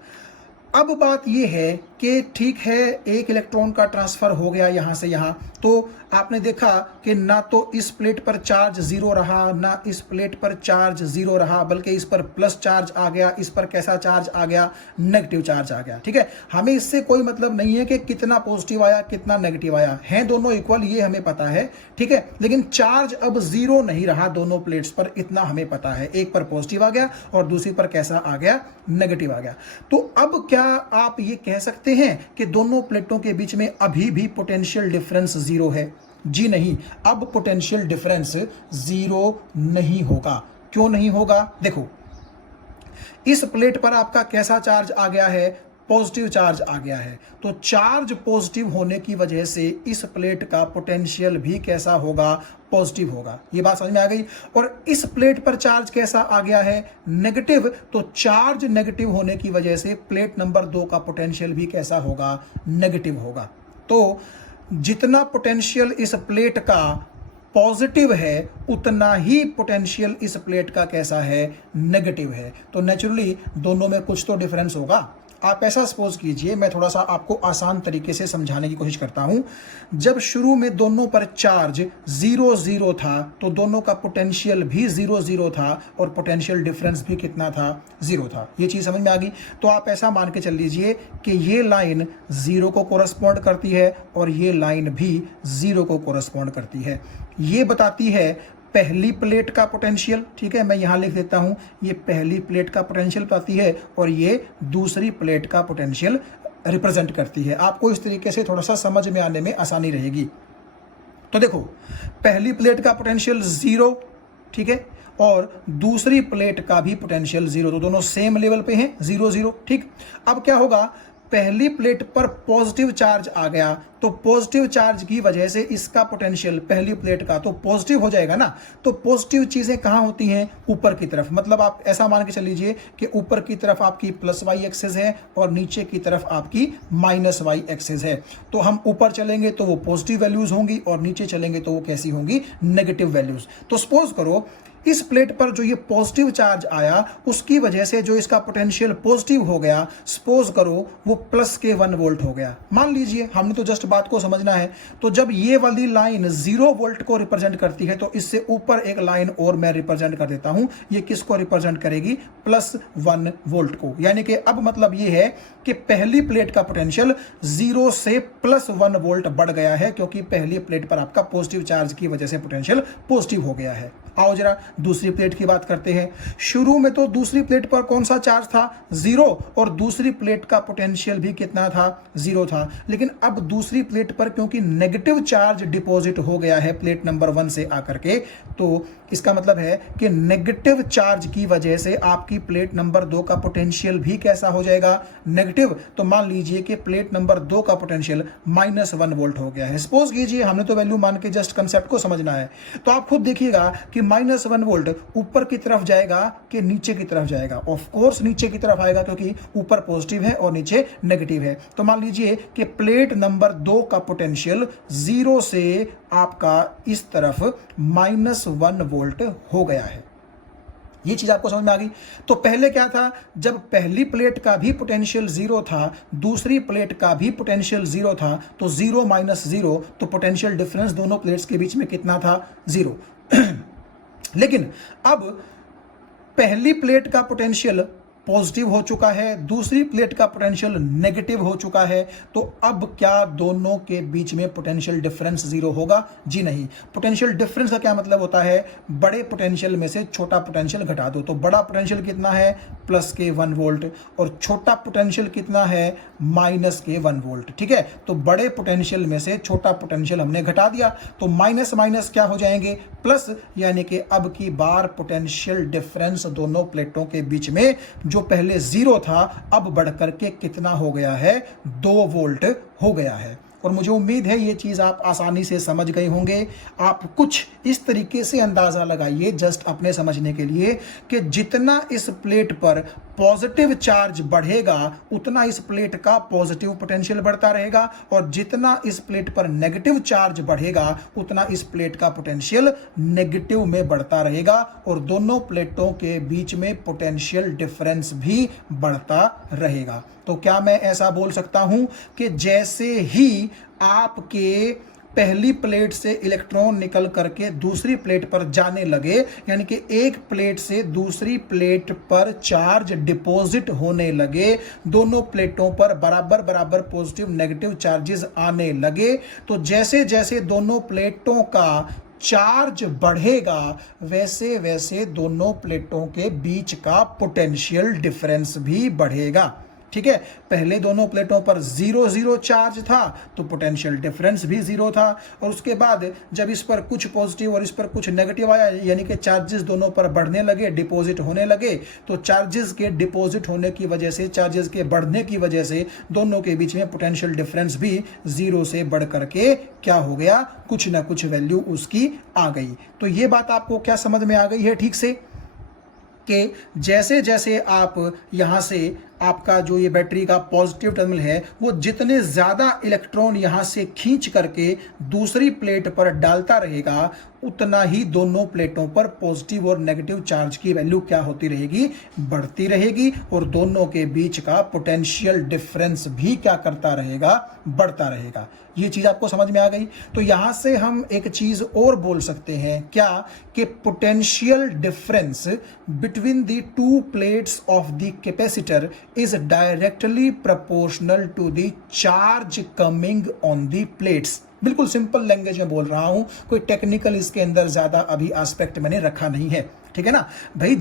अब बात यह है कि ठीक है, एक इलेक्ट्रॉन का ट्रांसफर हो गया यहां से यहां, तो आपने देखा कि ना तो इस प्लेट पर चार्ज जीरो रहा, ना इस प्लेट पर चार्ज जीरो रहा, बल्कि इस पर प्लस चार्ज आ गया, इस पर कैसा चार्ज आ गया, नेगेटिव चार्ज आ गया। ठीक है, हमें इससे कोई मतलब नहीं है कि कितना पॉजिटिव आया कितना नेगेटिव आया, हैं दोनों इक्वल, ये हमें पता है। ठीक है, लेकिन चार्ज अब जीरो नहीं रहा दोनों प्लेट्स पर, इतना हमें पता है। एक पर पॉजिटिव आ गया और दूसरी पर कैसा आ गया, नेगेटिव आ गया। तो अब क्या आप ये कह सकते हैं कि दोनों प्लेटों के बीच में अभी भी पोटेंशियल डिफरेंस जीरो है? जी नहीं, अब पोटेंशियल डिफरेंस जीरो नहीं होगा। क्यों नहीं होगा? देखो, इस प्लेट पर आपका कैसा चार्ज आ गया है, पॉजिटिव चार्ज आ गया है, तो चार्ज पॉजिटिव होने की वजह से इस प्लेट का पोटेंशियल भी कैसा होगा, पॉजिटिव होगा। ये बात समझ में आ गई। और इस प्लेट पर चार्ज कैसा आ गया है, नेगेटिव, तो चार्ज नेगेटिव होने की वजह से प्लेट नंबर 2 का पोटेंशियल भी कैसा होगा, नेगेटिव होगा। तो जितना पोटेंशियल इस प्लेट का पॉजिटिव है उतना ही पोटेंशियल इस प्लेट का कैसा है, नेगेटिव है। तो नेचुरली दोनों में कुछ तो डिफरेंस होगा। आप ऐसा सपोज कीजिए, मैं थोड़ा सा आपको आसान तरीके से समझाने की कोशिश करता हूं। जब शुरू में दोनों पर चार्ज 0 0 था तो दोनों का पोटेंशियल भी 0 0 था और पोटेंशियल डिफरेंस भी कितना था, 0 था। ये चीज समझ में आ गई। तो आप ऐसा मान के चल लीजिए कि ये लाइन 0 को कोरस्पॉन्ड करती है और ये लाइन भी 0 को कोरस्पॉन्ड करती है। ये बताती है पहली प्लेट का पोटेंशियल। ठीक है, मैं यहां लिख देता हूं, ये पहली प्लेट का पोटेंशियल पाती है और ये दूसरी प्लेट का पोटेंशियल रिप्रेजेंट करती है। आपको इस तरीके से थोड़ा सा समझ में आने में आसानी रहेगी। तो देखो, पहली प्लेट का पोटेंशियल 0, ठीक है, और दूसरी प्लेट का भी पोटेंशियल 0, तो दोनों सेम लेवल पे हैं, 0 0। ठीक, अब क्या होगा, पहली प्लेट पर पॉजिटिव चार्ज आ गया तो पॉजिटिव चार्ज की वजह से इसका पोटेंशियल पहली प्लेट का तो पॉजिटिव हो जाएगा ना। तो पॉजिटिव चीजें कहां होती हैं, ऊपर की तरफ। मतलब आप ऐसा मान के चल लीजिए कि ऊपर की तरफ आपकी प्लस वाई एक्सिस है और नीचे की तरफ आपकी माइनस वाई एक्सिस है। तो हम ऊपर चलेंगे तो वो पॉजिटिव वैल्यूज होंगी और नीचे चलेंगे तो वो कैसी होंगी, नेगेटिव वैल्यूज। तो सपोज करो इस प्लेट पर जो ये पॉजिटिव चार्ज आया उसकी वजह से जो इसका पोटेंशियल पॉजिटिव हो गया, सपोज करो वो प्लस के 1 वोल्ट हो गया। मान लीजिए, हमने तो जस्ट बात को समझना है। तो जब ये वाली लाइन 0 वोल्ट को रिप्रेजेंट करती है तो इससे ऊपर एक लाइन और मैं रिप्रेजेंट कर देता हूं। ये किसको रिप्रेजेंट करेगी, प्लस 1 वोल्ट को। यानी कि अब मतलब ये है कि पहली प्लेट का पोटेंशियल 0 से प्लस 1 वोल्ट बढ़ गया है, क्योंकि पहली प्लेट पर आपका पॉजिटिव चार्ज की वजह से पोटेंशियल पॉजिटिव हो गया है। आओ जरा दूसरी प्लेट की बात करते हैं। शुरू में तो दूसरी प्लेट पर कौन सा चार्ज था, 0, और दूसरी प्लेट का पोटेंशियल भी कितना था, 0 था। लेकिन अब दूसरी प्लेट पर क्योंकि नेगेटिव चार्ज डिपॉजिट हो गया है प्लेट नंबर 1 से आकर के, तो इसका मतलब है कि नेगेटिव चार्ज की वजह से आपकी प्लेट नंबर 2 का पोटेंशियल भी कैसा हो जाएगा, नेगेटिव। तो मान लीजिए कि प्लेट नंबर 2 का पोटेंशियल -1 वोल्ट हो गया है। सपोज कीजिए, हमने तो वैल्यू मान के जस्ट कंसेप्ट को समझना है। तो आप खुद देखिएगा कि -1 वोल्ट ऊपर की तरफ जाएगा कि नीचे की तरफ जाएगा। ऑफ कोर्स नीचे की तरफ आएगा, क्योंकि ऊपर पॉजिटिव है और नीचे नेगेटिव है। तो मान लीजिए कि प्लेट नंबर 2 का पोटेंशियल 0 से आपका इस तरफ -1 वोल्ट हो गया है। ये चीज आपको समझ में आ गई। तो पहले क्या था, जब पहली प्लेट का भी पोटेंशियल 0 था, दूसरी प्लेट का भी पोटेंशियल 0 था, तो 0 - 0, तो पोटेंशियल डिफरेंस दोनों प्लेट्स के बीच में कितना था, 0। लेकिन अब पहली प्लेट का पोटेंशियल पॉजिटिव हो चुका है, दूसरी प्लेट का पोटेंशियल नेगेटिव हो चुका है। तो अब क्या दोनों के बीच में पोटेंशियल डिफरेंस 0 होगा? जी नहीं। पोटेंशियल डिफरेंस का क्या मतलब होता है, बड़े पोटेंशियल में से छोटा पोटेंशियल घटा दो। तो बड़ा पोटेंशियल कितना है, +1 वोल्ट, और छोटा पोटेंशियल कितना है, -1 वोल्ट। ठीक है, तो बड़े पोटेंशियल में से छोटा पोटेंशियल हमने घटा दिया, तो माइनस माइनस क्या हो जाएंगे, प्लस। यानी कि अब की बार पोटेंशियल डिफरेंस दोनों प्लेटों के बीच में जो पहले 0 था अब बढ़कर के कितना हो गया है, 2 वोल्ट हो गया है। और मुझे उम्मीद है ये चीज़ आप आसानी से समझ गए होंगे। आप कुछ इस तरीके से अंदाज़ा लगाइए जस्ट अपने समझने के लिए कि जितना इस प्लेट पर पॉजिटिव चार्ज बढ़ेगा उतना इस प्लेट का पॉजिटिव पोटेंशियल बढ़ता रहेगा, और जितना इस प्लेट पर नेगेटिव चार्ज बढ़ेगा उतना इस प्लेट का पोटेंशियल नेगेटिव में बढ़ता रहेगा, और दोनों प्लेटों के बीच में पोटेंशियल डिफरेंस भी बढ़ता रहेगा। तो क्या मैं ऐसा बोल सकता हूं कि जैसे ही आपके पहली प्लेट से इलेक्ट्रॉन निकल करके दूसरी प्लेट पर जाने लगे, यानी कि एक प्लेट से दूसरी प्लेट पर चार्ज डिपॉजिट होने लगे, दोनों प्लेटों पर बराबर बराबर पॉजिटिव नेगेटिव चार्जेस आने लगे, तो जैसे जैसे दोनों प्लेटों का चार्ज बढ़ेगा वैसे वैसे दोनों प्लेटों के बीच का पोटेंशियल डिफरेंस भी बढ़ेगा। ठीक है, पहले दोनों प्लेटों पर 0 0 चार्ज था तो पोटेंशियल डिफरेंस भी 0 था, और उसके बाद जब इस पर कुछ पॉजिटिव और इस पर कुछ नेगेटिव आया, यानी कि चार्जेस दोनों पर बढ़ने लगे, डिपॉजिट होने लगे, तो चार्जेस के डिपॉजिट होने की वजह से, चार्जेस के बढ़ने की वजह से दोनों के बीच में पोटेंशियल डिफरेंस भी 0 से बढ़ करके क्या हो गया, कुछ ना कुछ वैल्यू उसकी आ गई। तो ये बात आपको क्या समझ में आ गई है ठीक से कि जैसे जैसे आप यहाँ से आपका जो ये बैटरी का पॉजिटिव टर्मिनल है वो जितने ज़्यादा इलेक्ट्रॉन यहाँ से खींच करके दूसरी प्लेट पर डालता रहेगा उतना ही दोनों प्लेटों पर पॉजिटिव और नेगेटिव चार्ज की वैल्यू क्या होती रहेगी, बढ़ती रहेगी, और दोनों के बीच का पोटेंशियल डिफरेंस भी क्या करता रहेगा, बढ़ता रहेगा। ये चीज़ आपको समझ में आ गई। तो यहाँ से हम एक चीज़ और बोल सकते हैं क्या, कि potential difference between the two plates of the capacitor is directly proportional to the charge coming on the plates। बिल्कुल सिंपल लैंग्वेज में बोल रहा हूं, कोई टेक्निकल इसके अंदर ज्यादा अभी एस्पेक्ट मैंने रखा नहीं है। ठीक है ना भाई,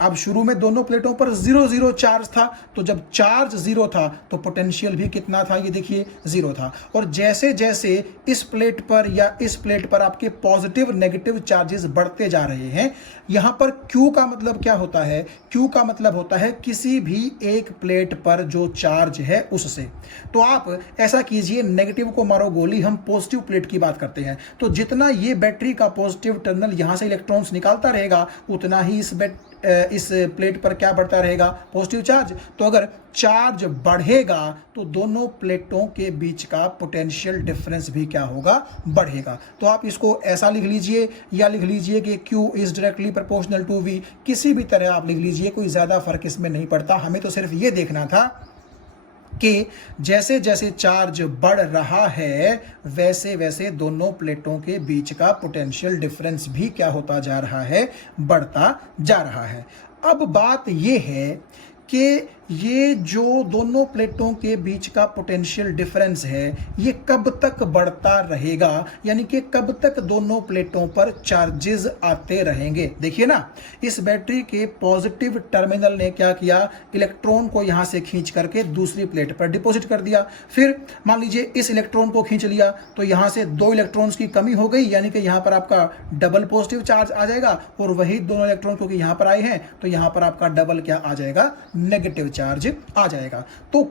अब शुरू में दोनों प्लेटों पर 0 0 चार्ज था, तो जब चार्ज 0 था तो पोटेंशियल भी कितना था, ये देखिए 0 था, और जैसे जैसे इस प्लेट पर या इस प्लेट पर आपके पॉजिटिव नेगेटिव चार्जेस बढ़ते जा रहे हैं, यहां पर Q का मतलब क्या होता है, Q का मतलब होता है किसी भी एक प्लेट पर जो चार्ज है उससे। तो आप ऐसा कीजिए, नेगेटिव को मारो गोली, हम पॉजिटिव प्लेट की बात करते हैं, तो जितना ये बैटरी का पॉजिटिव टर्मिनल यहां से इलेक्ट्रॉन्स निकालता रहेगा उतना ही इस प्लेट पर क्या बढ़ता रहेगा, पॉजिटिव चार्ज। तो अगर चार्ज बढ़ेगा तो दोनों प्लेटों के बीच का पोटेंशियल डिफरेंस भी क्या होगा, बढ़ेगा। तो आप इसको ऐसा लिख लीजिए, या लिख लीजिए कि Q is directly proportional to V, किसी भी तरह आप लिख लीजिए, कोई ज्यादा फर्क इसमें नहीं पड़ता। हमें तो सिर्फ ये देखना था कि जैसे जैसे चार्ज बढ़ रहा है वैसे वैसे दोनों प्लेटों के बीच का पोटेंशियल डिफरेंस भी क्या होता जा रहा है, बढ़ता जा रहा है। अब बात यह है कि ये जो दोनों प्लेटों के बीच का पोटेंशियल डिफरेंस है ये कब तक बढ़ता रहेगा, यानी कि कब तक दोनों प्लेटों पर चार्जेस आते रहेंगे। देखिए ना, इस बैटरी के पॉजिटिव टर्मिनल ने क्या किया, इलेक्ट्रॉन को यहां से खींच करके दूसरी प्लेट पर डिपॉजिट कर दिया। फिर मान लीजिए इस इलेक्ट्रॉन को खींच लिया तो यहां से 2 इलेक्ट्रॉन्स की कमी हो गई, यानी कि यहां पर आपका डबल पॉजिटिव चार्ज आ जाएगा, और वही दोनों इलेक्ट्रॉन क्योंकि यहां पर आए हैं तो यहां पर आपका डबल क्या आ जाएगा, नेगेटिव चार्ज आ जाएगा। तो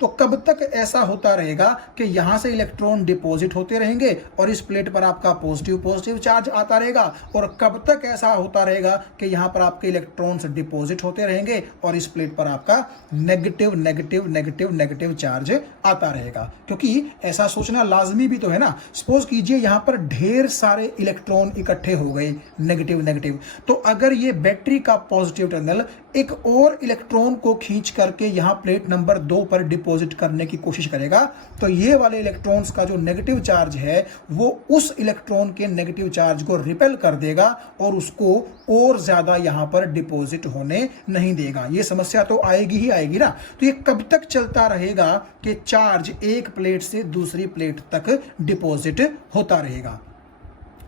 तो कब तक ऐसा होता रहेगा कि यहां से इलेक्ट्रॉन डिपॉजिट होते रहेंगे और इस प्लेट पर आपका पॉजिटिव चार्ज आता रहेगा, और कब तक ऐसा होता रहेगा कि यहां पर आपके इलेक्ट्रॉन्स डिपॉजिट होते रहेंगे और इस प्लेट पर आपका नेगेटिव चार्ज आता रहेगा। क्योंकि ऐसा सोचना लाजमी भी तो है ना। सपोज कीजिए यहां पर ढेर सारे इलेक्ट्रॉन इकट्ठे हो गए नेगेटिव, तो अगर ये बैटरी का पॉजिटिव टर्मिनल एक और इलेक्ट्रॉन को खींच करके यहां प्लेट नंबर 2 पर डिपॉजिट करने की कोशिश करेगा, तो ये वाले इलेक्ट्रॉन्स का जो नेगेटिव चार्ज है वो उस इलेक्ट्रॉन के नेगेटिव चार्ज को रिपेल कर देगा और उसको और ज्यादा यहां पर डिपॉजिट होने नहीं देगा। ये समस्या तो आएगी ही आएगी ना। तो ये कब तक चलता रहेगा कि चार्ज एक प्लेट से दूसरी प्लेट तक डिपॉजिट होता रहेगा।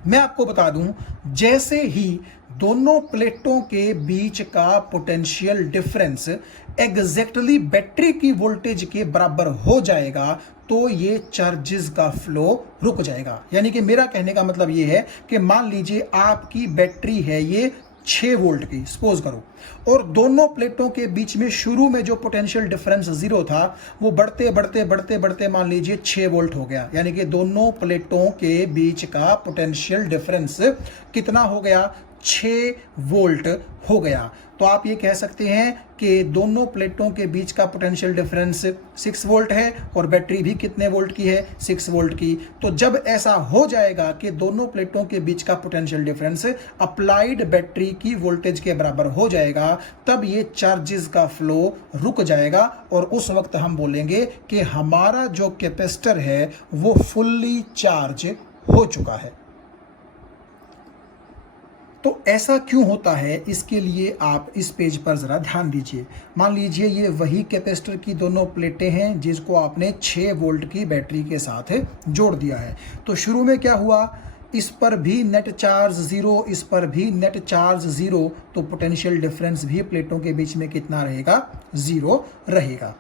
मैं आपको बता दूं, जैसे ही दोनों प्लेटों के बीच का पोटेंशियल डिफरेंस एग्जैक्टली बैटरी की वोल्टेज के बराबर हो जाएगा तो ये चार्जेस का फ्लो रुक जाएगा। यानी कि मेरा कहने का मतलब ये है कि मान लीजिए आपकी बैटरी है ये 6 वोल्ट की सपोज करो, और दोनों प्लेटों के बीच में शुरू में जो पोटेंशियल डिफरेंस 0 था वो बढ़ते बढ़ते बढ़ते बढ़ते मान लीजिए 6 वोल्ट हो गया, यानी कि दोनों प्लेटों के बीच का पोटेंशियल डिफरेंस कितना हो गया, 6 वोल्ट हो गया। तो आप ये कह सकते हैं कि दोनों प्लेटों के बीच का पोटेंशियल डिफरेंस 6 वोल्ट है और बैटरी भी कितने वोल्ट की है, 6 वोल्ट की। तो जब ऐसा हो जाएगा कि दोनों प्लेटों के बीच का पोटेंशियल डिफरेंस अप्लाइड बैटरी की वोल्टेज के बराबर हो जाएगा, तब ये चार्जेस का फ्लो रुक जाएगा और उस वक्त हम बोलेंगे कि हमारा जो कैपेसिटर है वो फुल्ली चार्ज हो चुका है। तो ऐसा क्यों होता है, इसके लिए आप इस पेज पर ज़रा ध्यान दीजिए। मान लीजिए ये वही कैपेसिटर की दोनों प्लेटें हैं जिसको आपने 6 वोल्ट की बैटरी के साथ जोड़ दिया है। तो शुरू में क्या हुआ, इस पर भी नेट चार्ज 0, इस पर भी नेट चार्ज 0, तो पोटेंशियल डिफरेंस भी प्लेटों के बीच में कितना रहेगा, 0 रहेगा।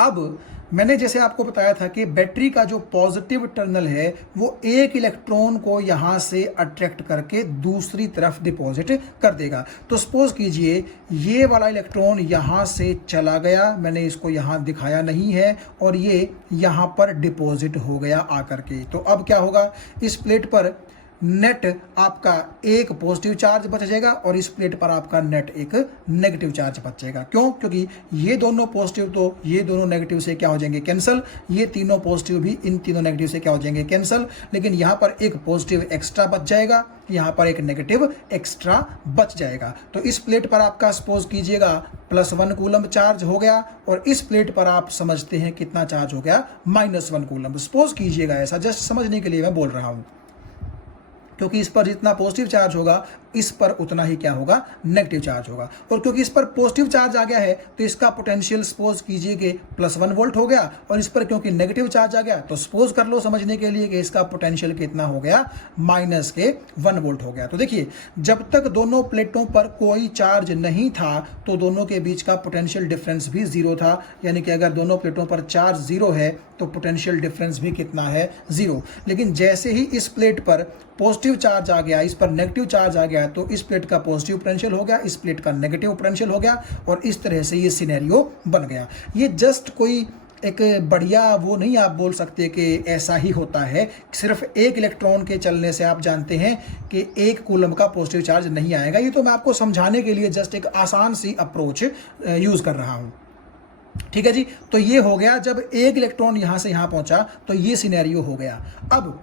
अब मैंने जैसे आपको बताया था कि बैटरी का जो पॉजिटिव टर्मिनल है वो एक इलेक्ट्रॉन को यहां से अट्रैक्ट करके दूसरी तरफ डिपॉजिट कर देगा। तो सपोज कीजिए ये वाला इलेक्ट्रॉन यहां से चला गया, मैंने इसको यहां दिखाया नहीं है, और ये यहां पर डिपॉजिट हो गया आकर के। तो अब क्या होगा, इस प्लेट पर नेट आपका एक पॉजिटिव चार्ज बच जाएगा और इस प्लेट पर आपका नेट एक नेगेटिव चार्ज बच जाएगा। क्यों, क्योंकि ये दोनों पॉजिटिव तो ये दोनों नेगेटिव से क्या हो जाएंगे, कैंसिल, ये तीनों पॉजिटिव भी इन तीनों नेगेटिव से क्या हो जाएंगे, कैंसिल। लेकिन यहां पर एक पॉजिटिव एक्स्ट्रा बच जाएगा, यहां पर एक नेगेटिव एक्स्ट्रा बच जाएगा। तो इस प्लेट पर आपका सपोज कीजिएगा +1 कूलम चार्ज हो गया और इस प्लेट पर आप समझते हैं कितना चार्ज हो गया, -1 कूलम। सपोज कीजिएगा, ऐसा जस्ट समझने के लिए मैं बोल रहा हूं, क्योंकि इस पर जितना पॉजिटिव चार्ज होगा इस पर उतना ही क्या होगा, नेगेटिव चार्ज होगा। और क्योंकि इस पर पॉजिटिव चार्ज आ गया है तो इसका पोटेंशियल सपोज कीजिए कि +1 वोल्ट हो गया, और इस पर क्योंकि नेगेटिव चार्ज आ गया तो सपोज कर लो समझने के लिए कि इसका पोटेंशियल कितना हो गया, -1 वोल्ट हो गया। तो देखिए, जब तक दोनों प्लेटों पर कोई चार्ज नहीं था तो दोनों के बीच का पोटेंशियल डिफरेंस भी 0 था, यानी कि अगर दोनों प्लेटों पर चार्ज 0 है तो पोटेंशियल डिफरेंस भी कितना है, 0। लेकिन जैसे ही इस प्लेट पर पॉजिटिव चार्ज आ गया, इस पर नेगेटिव चार्ज आ गया, तो इस प्लेट का पॉजिटिव पोटेंशियल हो गया, इस प्लेट का नेगेटिव पोटेंशियल हो गया, और इस तरह से ये सिनेरियो बन गया। ये जस्ट कोई एक बढ़िया वो नहीं आप बोल सकते कि ऐसा ही होता है, सिर्फ एक इलेक्ट्रॉन के चलने से आप जानते हैं कि 1 कूलम का पॉजिटिव चार्ज नहीं आएगा। ये तो मैं आपको समझाने के लिए जस्ट एक आसान सी अप्रोच यूज कर रहा हूं, ठीक है जी। तो ये हो गया, जब एक इलेक्ट्रॉन यहां से यहां पहुंचा तो ये सिनेरियो हो गया। अब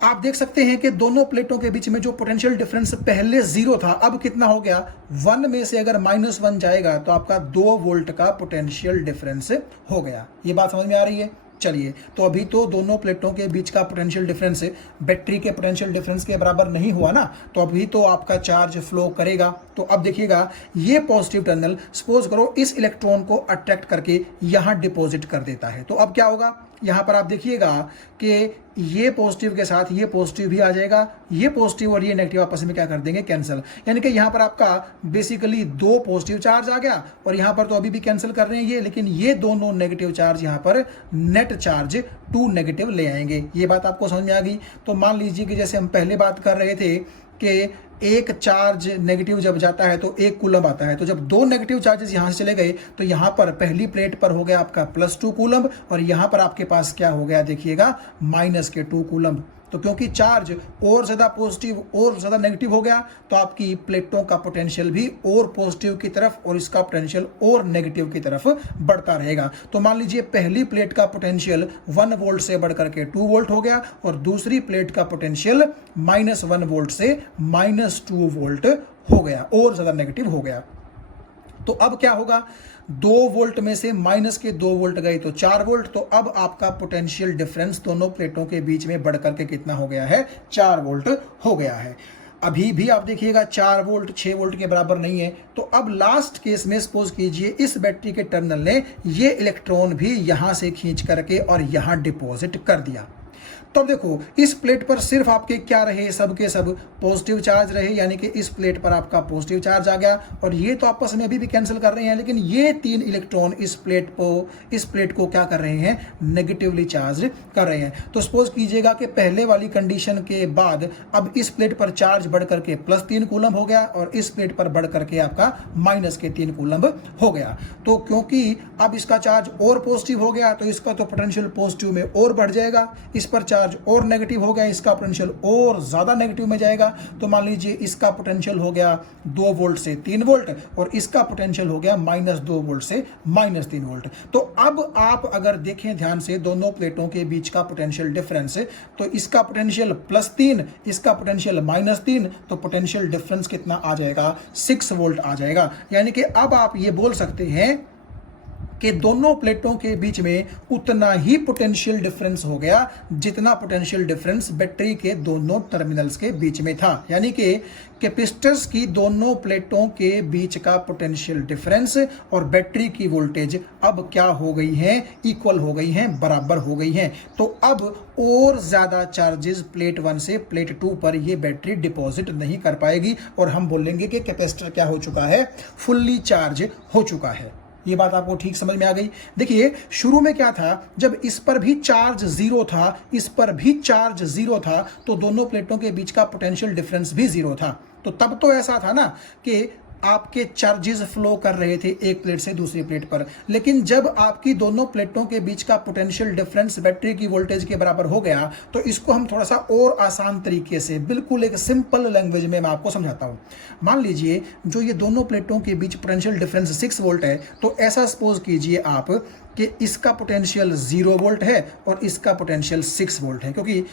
आप देख सकते हैं कि दोनों प्लेटों के बीच में जो पोटेंशियल डिफरेंस पहले 0 था अब कितना हो गया, 1 में से अगर -1 जाएगा तो आपका 2 वोल्ट का पोटेंशियल डिफरेंस हो गया। ये बात समझ में आ रही है। चलिए, तो अभी तो दोनों प्लेटों के बीच का पोटेंशियल डिफरेंस बैटरी के पोटेंशियल डिफरेंस के बराबर नहीं हुआ ना, तो अभी तो आपका चार्ज फ्लो करेगा। तो अब देखिएगा, ये पॉजिटिव टर्मिनल सपोज करो इस इलेक्ट्रॉन को अट्रैक्ट करके यहां डिपॉजिट कर देता है। तो अब क्या होगा, यहां पर आप देखिएगा कि ये पॉजिटिव के साथ ये पॉजिटिव भी आ जाएगा, ये पॉजिटिव और ये नेगेटिव आपस में क्या कर देंगे, कैंसिल। यानी कि यहां पर आपका बेसिकली 2 पॉजिटिव चार्ज आ गया और यहां पर तो अभी भी कैंसिल कर रहे हैं ये, लेकिन ये दोनों नेगेटिव चार्ज यहां पर नेट चार्ज 2 नेगेटिव ले आएंगे। ये बात आपको समझ में आ गई। तो मान लीजिए कि जैसे हम पहले बात कर रहे थे कि एक चार्ज नेगेटिव जब जाता है तो 1 कूलम आता है, तो जब 2 नेगेटिव चार्जेस यहां से चले गए तो यहां पर पहली प्लेट पर हो गया आपका +2 कूलम और यहां पर आपके पास क्या हो गया, देखिएगा -2 कूलम। तो क्योंकि चार्ज और ज़्यादा पॉजिटिव और ज़्यादा नेगेटिव हो गया तो आपकी प्लेटों का पोटेंशियल भी और पॉजिटिव की तरफ और इसका पोटेंशियल और नेगेटिव की तरफ बढ़ता रहेगा। तो मान लीजिए पहली प्लेट का पोटेंशियल 1 वोल्ट से बढ़कर के 2 वोल्ट हो गया और दूसरी प्लेट का पोटेंशियल -1 वोल्ट से -2 वोल्ट हो गया और ज़्यादा नेगेटिव हो गया। तो अब क्या होगा, 2 वोल्ट में से -2 वोल्ट गए तो 4 वोल्ट। तो अब आपका पोटेंशियल डिफरेंस दोनों प्लेटों के बीच में बढ़कर के कितना हो गया है, 4 वोल्ट हो गया है। अभी भी आप देखिएगा 4 वोल्ट 6 वोल्ट के बराबर नहीं है। तो अब लास्ट केस में सपोज कीजिए इस बैटरी के टर्मिनल ने ये इलेक्ट्रॉन भी यहां से खींच करके और यहां डिपॉजिट कर दिया। तो अब देखो इस प्लेट पर सिर्फ आपके क्या रहे, सब के सब पॉजिटिव चार्ज रहे, यानी कि इस प्लेट पर आपका पॉजिटिव चार्ज आ गया, और ये तो आपस में अभी भी कैंसिल कर रहे हैं, लेकिन ये 3 इलेक्ट्रॉन इस प्लेट को क्या कर रहे हैं, नेगेटिवली चार्ज कर रहे हैं। तो सपोज कीजिएगा कि पहले वाली कंडीशन के बाद अब इस प्लेट पर चार्ज बढ़ करके +3 कूलम हो गया, और इस प्लेट पर बढ़ करके आपका -3 कूलम हो गया। तो क्योंकि अब इसका चार्ज और पॉजिटिव हो गया, तो इसका तो पोटेंशियल पॉजिटिव में और बढ़ जाएगा, इस पर चार्ज और नेगेटिव हो गया, इसका पोटेंशियल और ज्यादा नेगेटिव में जाएगा। तो मान लीजिए इसका पोटेंशियल हो गया 2 वोल्ट से 3 वोल्ट, और इसका पोटेंशियल हो गया -2 वोल्ट से -3 वोल्ट। तो अब आप अगर देखें ध्यान से दोनों प्लेटों के बीच का पोटेंशियल डिफरेंस, तो इसका पोटेंशियल +3, इसका पोटेंशियल -3, तो पोटेंशियल डिफरेंस कितना आ जाएगा, 6 वोल्ट आ जाएगा। यानी कि अब आप ये बोल सकते हैं कि दोनों प्लेटों के बीच में उतना ही पोटेंशियल डिफरेंस हो गया जितना पोटेंशियल डिफरेंस बैटरी के दोनों टर्मिनल्स के बीच में था। यानी कि कैपेसिटर्स की दोनों प्लेटों के बीच का पोटेंशियल डिफरेंस और बैटरी की वोल्टेज अब क्या हो गई है, इक्वल हो गई हैं, बराबर हो गई हैं। तो अब और ज्यादा चार्जेस प्लेट 1 से प्लेट 2 पर ये बैटरी डिपॉजिट नहीं कर पाएगी, और हम बोलेंगे कि कैपेसिटर क्या हो चुका है, फुल्ली चार्ज हो चुका है। ये बात आपको ठीक समझ में आ गई। देखिए शुरू में क्या था, जब इस पर भी चार्ज 0 था, इस पर भी चार्ज 0 था, तो दोनों प्लेटों के बीच का पोटेंशियल डिफरेंस भी 0 था। तो तब तो ऐसा था ना कि आपके चार्जेस फ्लो कर रहे थे एक प्लेट से दूसरी प्लेट पर, लेकिन जब आपकी दोनों प्लेटों के बीच का पोटेंशियल डिफरेंस बैटरी की वोल्टेज के बराबर हो गया, तो इसको हम थोड़ा सा और आसान तरीके से, बिल्कुल एक सिंपल लैंग्वेज में मैं आपको समझाता हूं। मान लीजिए जो ये दोनों प्लेटों के बीच पोटेंशियल डिफरेंस 6 वोल्ट है, तो ऐसा सपोज कीजिए आप कि इसका पोटेंशियल 0 वोल्ट है और इसका पोटेंशियल 6 वोल्ट है, क्योंकि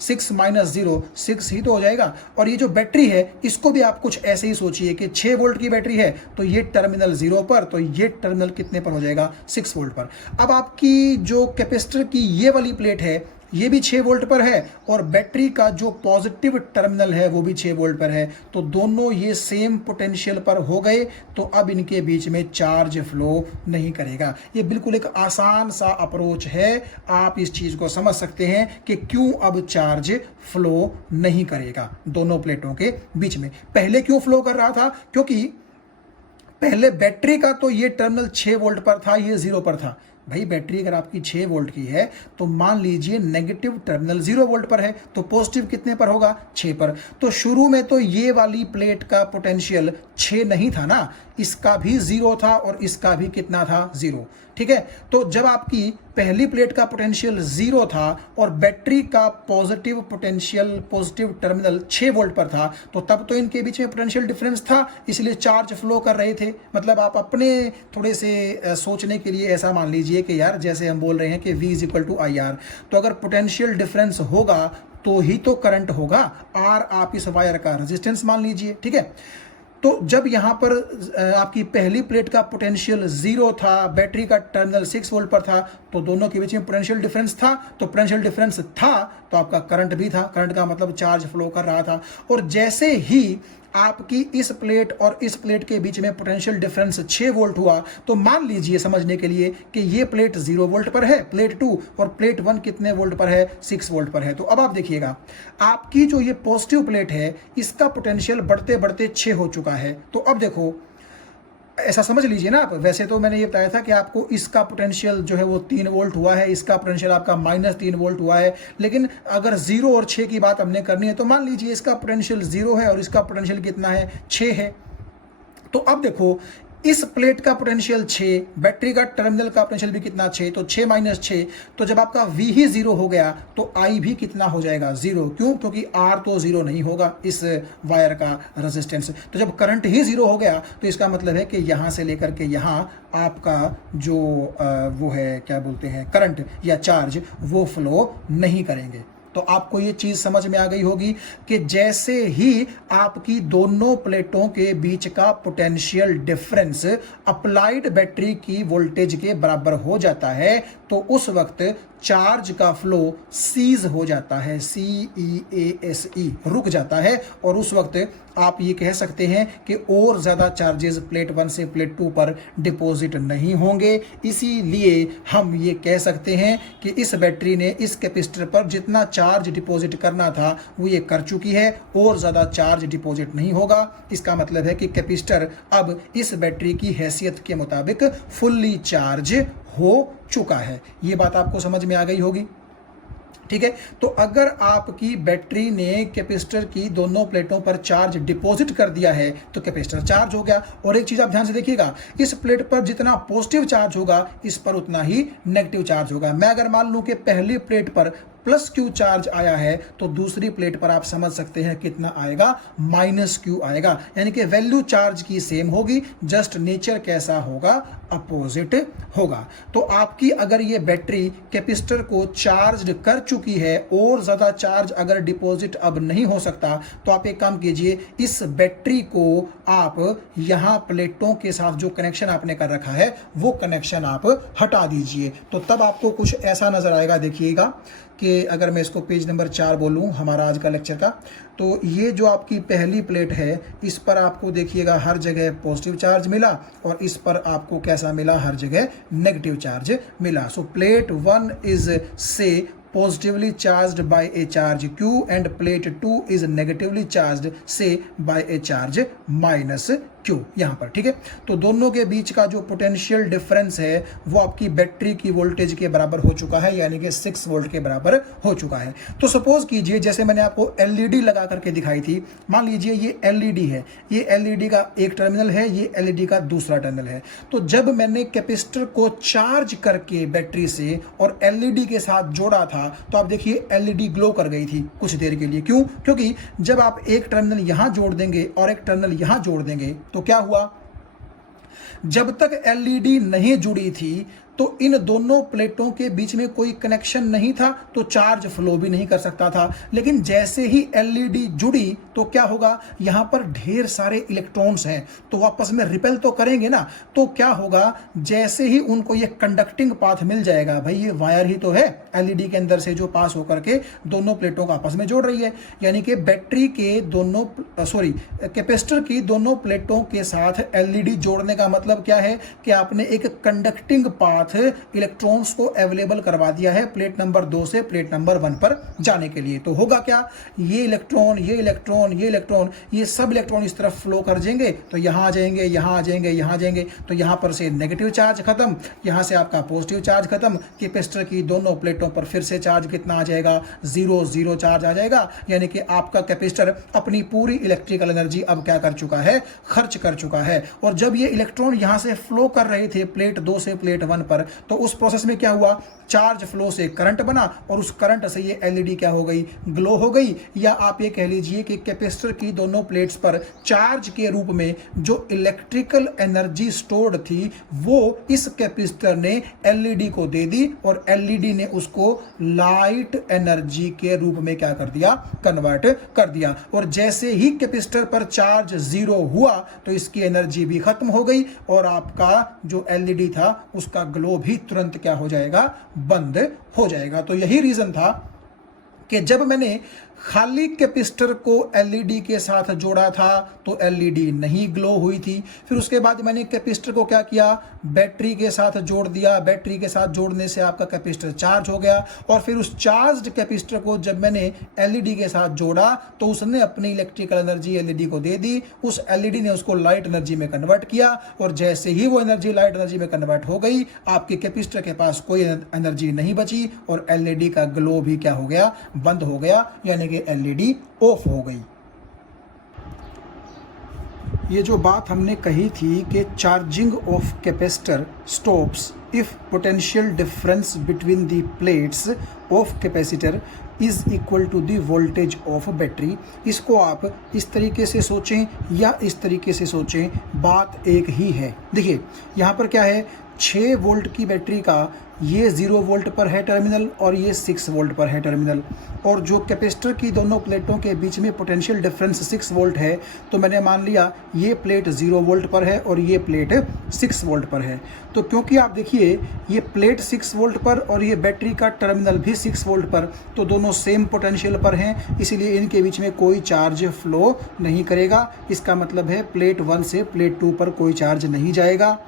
6 माइनस 0 6 ही तो हो जाएगा। और ये जो बैटरी है इसको भी आप कुछ ऐसे ही सोचिए कि 6 वोल्ट की बैटरी है, तो ये टर्मिनल 0 पर, तो ये टर्मिनल कितने पर हो जाएगा, 6 वोल्ट पर। अब आपकी जो कैपेसिटर की ये वाली प्लेट है ये भी 6 वोल्ट पर है, और बैटरी का जो पॉजिटिव टर्मिनल है वो भी 6 वोल्ट पर है, तो दोनों ये सेम पोटेंशियल पर हो गए, तो अब इनके बीच में चार्ज फ्लो नहीं करेगा। ये बिल्कुल एक आसान सा अप्रोच है, आप इस चीज को समझ सकते हैं कि क्यों अब चार्ज फ्लो नहीं करेगा दोनों प्लेटों के बीच में। पहले क्यों फ्लो कर रहा था, क्योंकि पहले बैटरी का तो ये टर्मिनल 6 वोल्ट पर था, ये 0 पर था। भाई बैटरी अगर आपकी 6 वोल्ट की है, तो मान लीजिए नेगेटिव टर्मिनल 0 वोल्ट पर है, तो पॉजिटिव कितने पर होगा, 6 पर। तो शुरू में तो ये वाली प्लेट का पोटेंशियल 6 नहीं था ना, इसका भी 0 था और इसका भी कितना था, 0। ठीक है, तो जब आपकी पहली प्लेट का पोटेंशियल 0 था और बैटरी का पॉजिटिव टर्मिनल 6 वोल्ट पर था, तो तब तो इनके बीच में पोटेंशियल डिफरेंस था, इसलिए चार्ज फ्लो कर रहे थे। मतलब आप अपने थोड़े से सोचने के लिए ऐसा मान लीजिए कि यार जैसे हम बोल रहे हैं कि V = IR, तो अगर पोटेंशियल डिफरेंस होगा तो ही तो करंट होगा। R आप इस वायर का रेजिस्टेंस मान लीजिए। ठीक है, तो जब यहां पर आपकी पहली प्लेट का पोटेंशियल 0 था, बैटरी का टर्मिनल 6 वोल्ट पर था, तो दोनों के बीच में पोटेंशियल डिफरेंस था, तो पोटेंशियल डिफरेंस था तो आपका करंट भी था, करंट का मतलब चार्ज फ्लो कर रहा था। और जैसे ही आपकी इस प्लेट और इस प्लेट के बीच में पोटेंशियल डिफरेंस 6 वोल्ट हुआ, तो मान लीजिए समझने के लिए कि ये प्लेट 0 वोल्ट पर है प्लेट 2, और प्लेट 1 कितने वोल्ट पर है, 6 वोल्ट पर है। तो अब आप देखिएगा आपकी जो ये पॉजिटिव प्लेट है इसका पोटेंशियल बढ़ते बढ़ते 6 हो चुका है। तो अब देखो ऐसा समझ लीजिए ना आप, वैसे तो मैंने ये बताया था कि आपको इसका पोटेंशियल जो है वो 3 वोल्ट हुआ है, इसका पोटेंशियल आपका -3 वोल्ट हुआ है, लेकिन अगर 0 और 6 की बात हमने करनी है तो मान लीजिए इसका पोटेंशियल 0 है और इसका पोटेंशियल कितना है, 6 है। तो अब देखो इस प्लेट का पोटेंशियल 6, बैटरी का टर्मिनल का पोटेंशियल भी कितना, 6, तो 6 - 6, तो जब आपका V ही 0 हो गया तो I भी कितना हो जाएगा, 0। क्यों, क्योंकि R तो 0 नहीं होगा इस वायर का रेजिस्टेंस। तो जब करंट ही 0 हो गया तो इसका मतलब है कि यहां से लेकर के यहां आपका जो वो है क्या बोलते हैं करंट या चार्ज, वो फ्लो नहीं करेंगे। तो आपको ये चीज समझ में आ गई होगी कि जैसे ही आपकी दोनों प्लेटों के बीच का पोटेंशियल डिफरेंस अप्लाइड बैटरी की वोल्टेज के बराबर हो जाता है, तो उस वक्त चार्ज का फ्लो सीज हो जाता है, CEASE, रुक जाता है, और उस वक्त आप ये कह सकते हैं कि और ज़्यादा चार्जेस प्लेट 1 से प्लेट 2 पर डिपॉजिट नहीं होंगे। इसीलिए हम ये कह सकते हैं कि इस बैटरी ने इस कैपेसिटर पर जितना चार्ज डिपॉजिट करना था वो ये कर चुकी है, और ज़्यादा चार्ज डिपॉजिट नहीं होगा। इसका मतलब है कि कैपेसिटर अब इस बैटरी की हैसियत के मुताबिक फुल्ली चार्ज हो चुका है। ये बात आपको समझ में आ गई होगी, ठीक है। तो अगर आपकी बैटरी ने कैपेसिटर की दोनों प्लेटों पर चार्ज डिपॉजिट कर दिया है तो कैपेसिटर चार्ज हो गया। और एक चीज आप ध्यान से देखिएगा, इस प्लेट पर जितना पॉजिटिव चार्ज होगा इस पर उतना ही नेगेटिव चार्ज होगा। मैं अगर मान लूं कि पहली प्लेट पर प्लस क्यू चार्ज आया है तो दूसरी प्लेट पर आप समझ सकते हैं कितना आएगा, माइनस क्यू आएगा। यानी कि वैल्यू चार्ज की सेम होगी, जस्ट नेचर कैसा होगा, अपोजिट होगा। तो आपकी अगर ये बैटरी कैपेसिटर को चार्ज कर चुकी है और ज़्यादा चार्ज अगर डिपॉजिट अब नहीं हो सकता तो आप एक काम कीजिए, इस बैटरी को आप यहाँ प्लेटों के साथ जो कनेक्शन आपने कर रखा है वो कनेक्शन आप हटा दीजिए। तो तब आपको कुछ ऐसा नज़र आएगा। देखिएगा कि अगर मैं इसको पेज नंबर 4 बोलूँ हमारा आज का लेक्चर का, तो ये जो आपकी पहली प्लेट है इस पर आपको देखिएगा हर जगह पॉजिटिव चार्ज मिला और इस पर आपको कैसा मिला, हर जगह नेगेटिव चार्ज मिला। सो प्लेट 1 इज से positively charged by a charge q and plate 2 is negatively charged say by a charge minus q यहाँ पर, ठीक है। तो दोनों के बीच का जो पोटेंशियल डिफरेंस है वो आपकी बैटरी की वोल्टेज के बराबर हो चुका है, यानी कि 6 वोल्ट के बराबर हो चुका है। तो सपोज कीजिए जैसे मैंने आपको एलईडी लगा करके दिखाई थी, मान लीजिए ये एलईडी है, ये एलईडी का एक टर्मिनल है, ये एलईडी का दूसरा टर्मिनल है। तो जब मैंने कैपेसिटर को चार्ज करके बैटरी से और एलईडी के साथ जोड़ा था तो आप देखिए एलईडी ग्लो कर गई थी कुछ देर के लिए। क्यों? क्योंकि जब आप एक टर्मिनल यहां जोड़ देंगे और एक टर्मिनल यहां जोड़ देंगे तो क्या हुआ, जब तक एलईडी नहीं जुड़ी थी तो इन दोनों प्लेटों के बीच में कोई कनेक्शन नहीं था, तो चार्ज फ्लो भी नहीं कर सकता था। लेकिन जैसे ही एलईडी जुड़ी तो क्या होगा, यहां पर ढेर सारे इलेक्ट्रॉन्स हैं तो आपस में रिपेल तो करेंगे ना। तो क्या होगा, जैसे ही उनको ये कंडक्टिंग पाथ मिल जाएगा, भाई ये वायर ही तो है एलईडी के अंदर से जो पास होकर के दोनों प्लेटों को आपस में जोड़ रही है, यानी कि बैटरी के दोनों कैपेसिटर की दोनों प्लेटों के साथ एलईडी जोड़ने का मतलब क्या है कि आपने एक कंडक्टिंग पाथ इलेक्ट्रॉन्स को अवेलेबल करवा दिया है प्लेट नंबर 2 से प्लेट नंबर 1 पर जाने के लिए। तो होगा क्या, ये इलेक्ट्रॉन ये इलेक्ट्रॉन ये इलेक्ट्रॉन ये सब इलेक्ट्रॉन इस तरफ फ्लो कर जाएंगे, तो यहां आ जाएंगे यहां आ जाएंगे यहां आ जाएंगे, तो यहां पर से नेगेटिव चार्ज खत्म, यहां से आपका पॉजिटिव चार्ज खत्म। कैपेसिटर की दोनों प्लेटों पर फिर से चार्ज कितना आ जाएगा, 0 चार्ज आ जाएगा। यानी कि आपका कैपेसिटर अपनी पूरी इलेक्ट्रिकल एनर्जी अब क्या कर चुका है, खर्च कर चुका है। और जब ये इलेक्ट्रॉन यहां से फ्लो कर रहे थे प्लेट 2 से प्लेट 1 पर, तो उस प्रोसेस में क्या हुआ, चार्ज फ्लो से करंट बना और उस करंट से ये एलईडी क्या हो गई, ग्लो हो गई। या आप ये कह लीजिए कि कैपेसिटर की दोनों प्लेट्स पर चार्ज के रूप में जो इलेक्ट्रिकल एनर्जी स्टोर्ड थी वो इस कैपेसिटर ने एलईडी को दे दी और एलईडी ने उसको लाइट एनर्जी के रूप में क्या कर दिया, कन्वर्ट कर दिया। और जैसे ही कैपेसिटर पर चार्ज 0 हुआ तो इसकी एनर्जी भी खत्म हो गई और आपका जो एलईडी था उसका ग्लो भी तुरंत क्या हो जाएगा, बंद हो जाएगा। तो यही रीजन था कि जब मैंने खाली कैपेसिटर को एलईडी के साथ जोड़ा था तो एलईडी नहीं ग्लो हुई थी। फिर उसके बाद मैंने कैपेसिटर को क्या किया, बैटरी के साथ जोड़ दिया, बैटरी के साथ जोड़ने से आपका कैपेसिटर चार्ज हो गया। और फिर उस चार्ज्ड कैपेसिटर को जब मैंने एलईडी के साथ जोड़ा तो उसने अपनी इलेक्ट्रिकल एनर्जी एलईडी को दे दी, उस एलईडी ने उसको लाइट एनर्जी में कन्वर्ट किया और जैसे ही वो एनर्जी लाइट एनर्जी में कन्वर्ट हो गई, आपके कैपेसिटर के पास कोई एनर्जी नहीं बची और एलईडी का ग्लो भी क्या हो गया, बंद हो गया, यानी एलईडी ऑफ हो गई। ये जो बात हमने कही थी कि charging of capacitor stops if potential difference between the plates of capacitor is equal to the voltage of battery, इसको आप इस तरीके से सोचें या इस तरीके से सोचें, बात एक ही है। देखिए यहाँ पर क्या है, 6 वोल्ट की बैटरी का ये 0 वोल्ट पर है टर्मिनल और ये 6 वोल्ट पर है टर्मिनल, और जो कैपेसिटर की दोनों प्लेटों के बीच में पोटेंशियल डिफरेंस 6 वोल्ट है, तो मैंने मान लिया ये प्लेट 0 वोल्ट पर है और ये प्लेट 6 वोल्ट पर है। तो क्योंकि आप देखिए ये प्लेट 6 वोल्ट पर और ये बैटरी का टर्मिनल भी 6 वोल्ट पर, तो दोनों सेम पोटेंशियल पर हैं, इसीलिए इनके बीच में कोई चार्ज फ्लो नहीं करेगा। इसका मतलब है प्लेट 1 से प्लेट 2 पर कोई चार्ज नहीं जाएगा,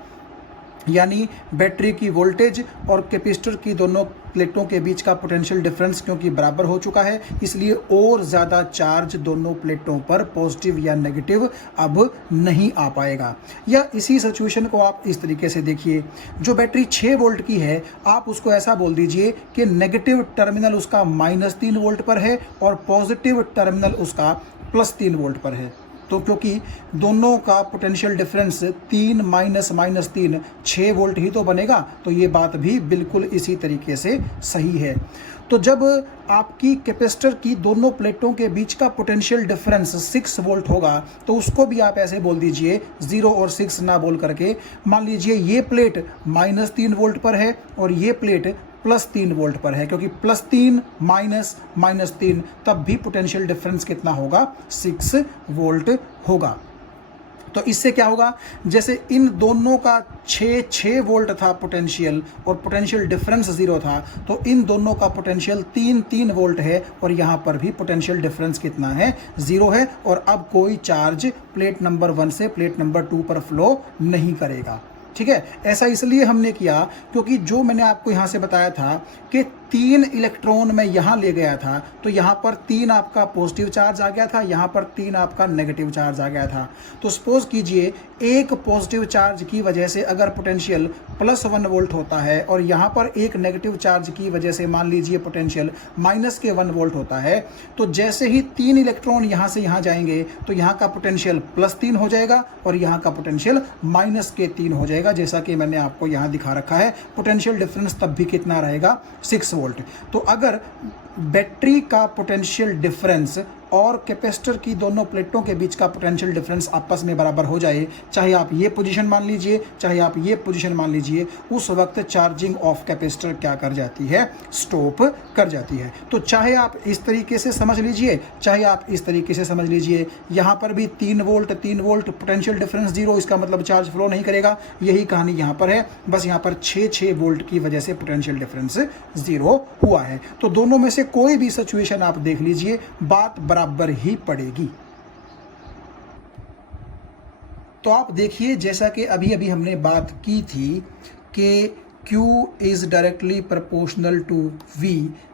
यानी बैटरी की वोल्टेज और कैपेसिटर की दोनों प्लेटों के बीच का पोटेंशियल डिफरेंस क्योंकि बराबर हो चुका है, इसलिए और ज़्यादा चार्ज दोनों प्लेटों पर पॉजिटिव या नेगेटिव अब नहीं आ पाएगा। या इसी सिचुएशन को आप इस तरीके से देखिए, जो बैटरी 6 वोल्ट की है आप उसको ऐसा बोल दीजिए कि नेगेटिव टर्मिनल उसका -3 वोल्ट पर है और पॉजिटिव टर्मिनल उसका +3 वोल्ट पर है। तो क्योंकि दोनों का पोटेंशियल डिफरेंस 3 - -3 6 वोल्ट ही तो बनेगा, तो ये बात भी बिल्कुल इसी तरीके से सही है। तो जब आपकी कैपेसिटर की दोनों प्लेटों के बीच का पोटेंशियल डिफरेंस 6 वोल्ट होगा, तो उसको भी आप ऐसे बोल दीजिए 0 और 6 ना बोल करके, मान लीजिए ये प्लेट -3 वोल्ट पर है और ये प्लेट +3 वोल्ट पर है, क्योंकि +3 -3 तब भी पोटेंशियल डिफरेंस कितना होगा, 6 वोल्ट होगा। तो इससे क्या होगा, जैसे इन दोनों का 6 वोल्ट था पोटेंशियल और पोटेंशियल डिफरेंस 0 था, तो इन दोनों का पोटेंशियल 3 वोल्ट है और यहाँ पर भी पोटेंशियल डिफरेंस कितना है, 0 है, और अब कोई चार्ज प्लेट नंबर 1 से प्लेट नंबर 2 पर फ्लो नहीं करेगा। ठीक है, ऐसा इसलिए हमने किया क्योंकि जो मैंने आपको यहाँ से बताया था कि 3 इलेक्ट्रॉन मैं यहाँ ले गया था, तो यहाँ पर 3 आपका पॉजिटिव चार्ज आ गया था, यहाँ पर 3 आपका नेगेटिव चार्ज आ गया था। तो सपोज कीजिए एक पॉजिटिव चार्ज की वजह से अगर पोटेंशियल +1 वोल्ट होता है और यहाँ पर एक नेगेटिव चार्ज की वजह से मान लीजिए पोटेंशियल -1 वोल्ट होता है, तो जैसे ही 3 इलेक्ट्रॉन यहाँ से यहाँ जाएंगे तो यहाँ का पोटेंशियल +3 हो जाएगा और यहाँ का पोटेंशियल -3 हो जाएगा, जैसा कि मैंने आपको यहाँ दिखा रखा है। पोटेंशियल डिफरेंस तब भी कितना रहेगा, 6 वोल्ट। तो अगर बैटरी का पोटेंशियल डिफरेंस और कैपेसिटर की दोनों प्लेटों के बीच का पोटेंशियल डिफरेंस आपस में बराबर हो जाए, चाहे आप ये पोजीशन मान लीजिए चाहे आप ये पोजीशन मान लीजिए, उस वक्त चार्जिंग ऑफ कैपेसिटर क्या कर जाती है, स्टॉप कर जाती है। तो चाहे आप इस तरीके से समझ लीजिए चाहे आप इस तरीके से समझ लीजिए, यहाँ पर भी 3 वोल्ट पोटेंशियल डिफरेंस 0, इसका मतलब चार्ज फ्लो नहीं करेगा। यही कहानी यहाँ पर है, बस यहाँ पर 6 वोल्ट की वजह से पोटेंशियल डिफरेंस 0 हुआ है। तो दोनों में से कोई भी सिचुएशन आप देख लीजिए, बात बराबर ही पड़ेगी। तो आप देखिए, जैसा कि अभी अभी हमने बात की थी कि Q is directly proportional to V,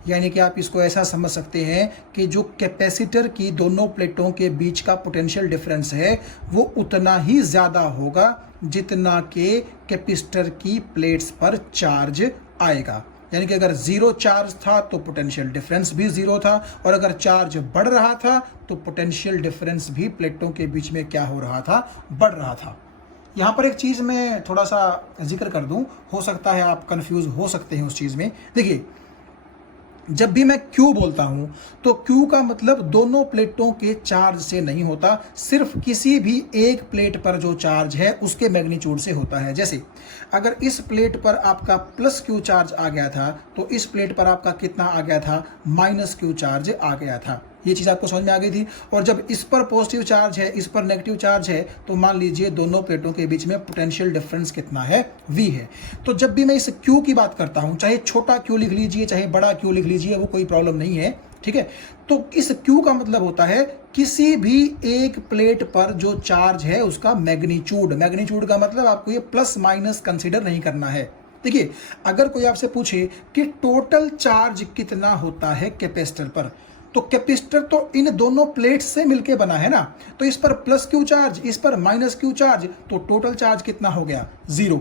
यानी कि आप इसको ऐसा समझ सकते हैं कि जो कैपेसिटर की दोनों प्लेटों के बीच का पोटेंशियल डिफरेंस है वो उतना ही ज़्यादा होगा जितना कि कैपेसिटर की प्लेट्स पर चार्ज आएगा। यानी कि अगर 0 चार्ज था तो पोटेंशियल डिफरेंस भी 0 था, और अगर चार्ज बढ़ रहा था तो पोटेंशियल डिफरेंस भी प्लेटों के बीच में क्या हो रहा था, बढ़ रहा था। यहाँ पर एक चीज़ मैं थोड़ा सा जिक्र कर दूँ, हो सकता है आप कंफ्यूज हो सकते हैं उस चीज़ में। देखिए, जब भी मैं Q बोलता हूं तो Q का मतलब दोनों प्लेटों के चार्ज से नहीं होता, सिर्फ किसी भी एक प्लेट पर जो चार्ज है उसके मैग्नीट्यूड से होता है। जैसे अगर इस प्लेट पर आपका +Q चार्ज आ गया था तो इस प्लेट पर आपका कितना आ गया था, -Q चार्ज आ गया था। ये चीज़ आपको समझ में आ गई थी। और जब इस पर पॉजिटिव चार्ज है इस पर नेगेटिव चार्ज है, तो मान लीजिए दोनों प्लेटों के बीच में पोटेंशियल डिफरेंस कितना है, V है। तो जब भी मैं इस Q की बात करता हूं, चाहे छोटा Q लिख लीजिए चाहे बड़ा Q लिख लीजिए, वो कोई प्रॉब्लम नहीं है, ठीक है। तो इस Q का मतलब होता है किसी भी एक प्लेट पर जो चार्ज है उसका मैग्नीट्यूड। मैग्नीट्यूड का मतलब आपको ये प्लस माइनस कंसिडर नहीं करना है। देखिए, अगर कोई आपसे पूछे कि टोटल चार्ज कितना होता है कैपेसिटर पर, तो कैपेसिटर तो इन दोनों प्लेट्स से मिलके बना है ना, तो इस पर +Q चार्ज इस पर -Q चार्ज, तो टोटल चार्ज कितना हो गया, 0।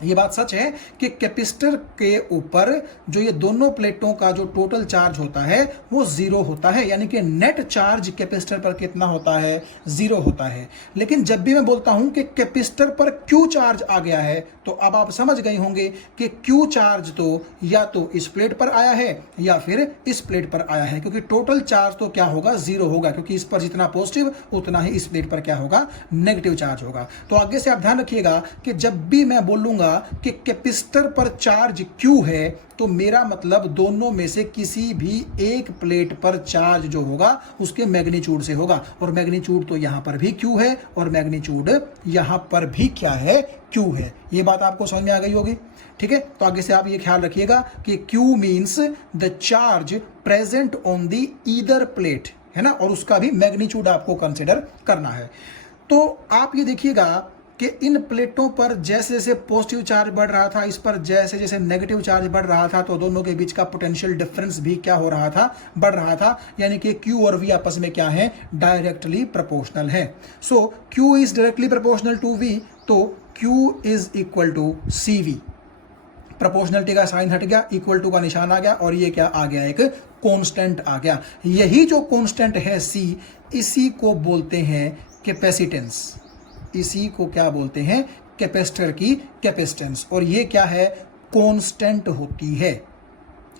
ये बात सच है कि कैपेसिटर के ऊपर जो ये दोनों प्लेटों का जो टोटल चार्ज होता है वो 0 होता है, यानी कि नेट चार्ज कैपेसिटर पर कितना होता है, 0 होता है। लेकिन जब भी मैं बोलता हूं कि कैपेसिटर पर Q चार्ज आ गया है, तो अब आप समझ गए होंगे कि Q चार्ज तो या तो इस प्लेट पर आया है या फिर इस प्लेट पर आया है, क्योंकि टोटल चार्ज तो क्या होगा, 0 होगा, क्योंकि इस पर जितना पॉजिटिव उतना ही इस प्लेट पर क्या होगा, नेगेटिव चार्ज होगा। तो आगे से आप ध्यान रखिएगा कि जब भी मैं बोलूंगा कि कैपेसिटर पर चार्ज Q है, तो मेरा मतलब दोनों में से किसी भी एक प्लेट पर चार्ज जो होगा उसके मैग्नीट्यूड से होगा, और मैग्नीट्यूड तो यहां पर भी Q है और मैग्नीट्यूड यहां पर भी क्या है, Q है। ये बात आपको समझ में आ गई होगी, ठीक है। तो आगे से आप ये ख्याल रखिएगा कि Q means the charge present on the either plate, है ना, और उसका भी मैग्नीट्यूड आपको कंसिडर करना है। तो आप ये देखिएगा कि इन प्लेटों पर जैसे जैसे पॉजिटिव चार्ज बढ़ रहा था, इस पर जैसे जैसे नेगेटिव चार्ज बढ़ रहा था, तो दोनों के बीच का पोटेंशियल डिफरेंस भी क्या हो रहा था, बढ़ रहा था। यानी कि Q और V आपस में क्या है, डायरेक्टली प्रोपोर्शनल है। So Q is directly proportional to V, तो Q is equal to CV। Proportionality का साइन हट गया, इक्वल टू का निशान आ गया, और ये क्या आ गया, एक कांस्टेंट आ गया। यही जो कांस्टेंट है C, इसी को बोलते हैं कैपेसिटेंस। इसी को क्या बोलते हैं, कैपेसिटर की कैपेसिटेंस, और ये क्या है, कांस्टेंट होती है।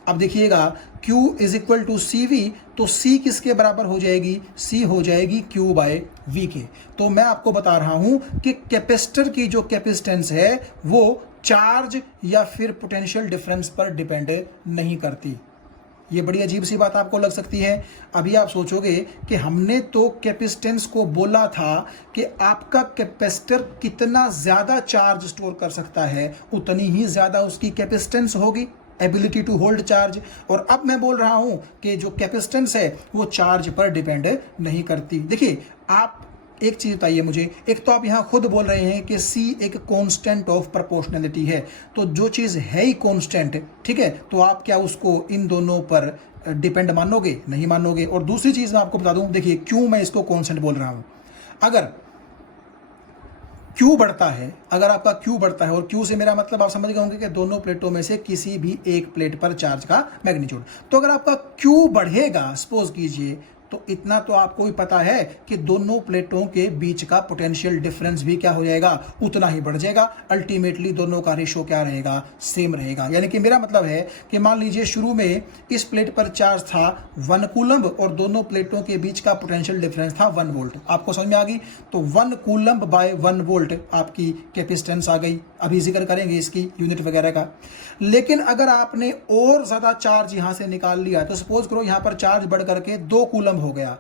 अब देखिएगा Q is equal to CV, तो C किसके बराबर हो जाएगी, C हो जाएगी Q बाय V के। तो मैं आपको बता रहा हूं कि कैपेसिटर की जो कैपेसिटेंस है वो चार्ज या फिर पोटेंशियल डिफरेंस पर डिपेंड नहीं करती। ये बड़ी अजीब सी बात आपको लग सकती है। अभी आप सोचोगे कि हमने तो कैपेसिटेंस को बोला था कि आपका कैपेसिटर कितना ज़्यादा चार्ज स्टोर कर सकता है, उतनी ही ज़्यादा उसकी कैपेसिटेंस होगी, एबिलिटी टू होल्ड चार्ज। और अब मैं बोल रहा हूं कि जो कैपेसिटेंस है वो चार्ज पर डिपेंड नहीं करती। देखिए, आप एक चीज बताइए मुझे, एक तो आप यहां खुद बोल रहे हैं कि C एक कांस्टेंट ऑफ प्रोपोर्शनलिटी है, तो जो चीज है ही कांस्टेंट, ठीक है, तो आप क्या उसको इन दोनों पर डिपेंड मानोगे, नहीं मानोगे। और दूसरी चीज मैं आपको बता दूं, देखिए क्यों मैं इसको कांस्टेंट बोल रहा हूं। अगर Q बढ़ता है, अगर आपका Q बढ़ता है, और Q से मेरा मतलब आप समझ गए होंगे कि दोनों प्लेटों में से किसी भी एक प्लेट पर चार्ज का मैग्नीट्यूड, तो अगर आपका Q बढ़ेगा, सपोज कीजिए, तो इतना तो आपको भी पता है कि दोनों प्लेटों के बीच का पोटेंशियल डिफरेंस भी क्या हो जाएगा, उतना ही बढ़ जाएगा। अल्टीमेटली दोनों का रेशो क्या रहेगा, सेम रहेगा। यानी कि मेरा मतलब है कि मान लीजिए शुरू में इस प्लेट पर चार्ज था 1 कूलम्ब, और दोनों प्लेटों के बीच का पोटेंशियल डिफरेंस था 1 वोल्ट। आपको समझ में आ गई, तो 1 कूलम्ब बाय 1 वोल्ट आपकी कैपेसिटेंस आ गई। अभी जिक्र करेंगे इसकी यूनिट वगैरह का। लेकिन अगर आपने और ज्यादा चार्ज यहां से निकाल लिया, तो सपोज करो यहां पर चार्ज बढ़ करके 2 कूलम्ब हो गया,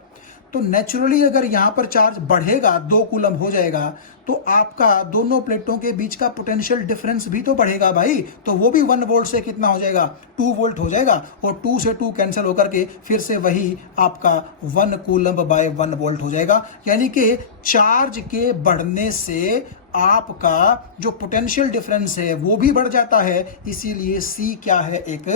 तो नेचुरली अगर यहां पर चार्ज बढ़ेगा, 2 कूलम्ब हो जाएगा, तो आपका दोनों प्लेटों के बीच का पोटेंशियल डिफरेंस भी तो बढ़ेगा भाई। तो वो भी 1 वोल्ट से कितना हो जाएगा, 2 वोल्ट हो जाएगा, और 2 से 2 कैंसिल होकर के फिर से वही आपका 1 कूलम्ब बाय 1 वोल्ट हो जाएगा। यानी कि चार्ज के बढ़ने से आपका जो पोटेंशियल डिफरेंस है वो भी बढ़ जाता है। इसीलिए C क्या है, एक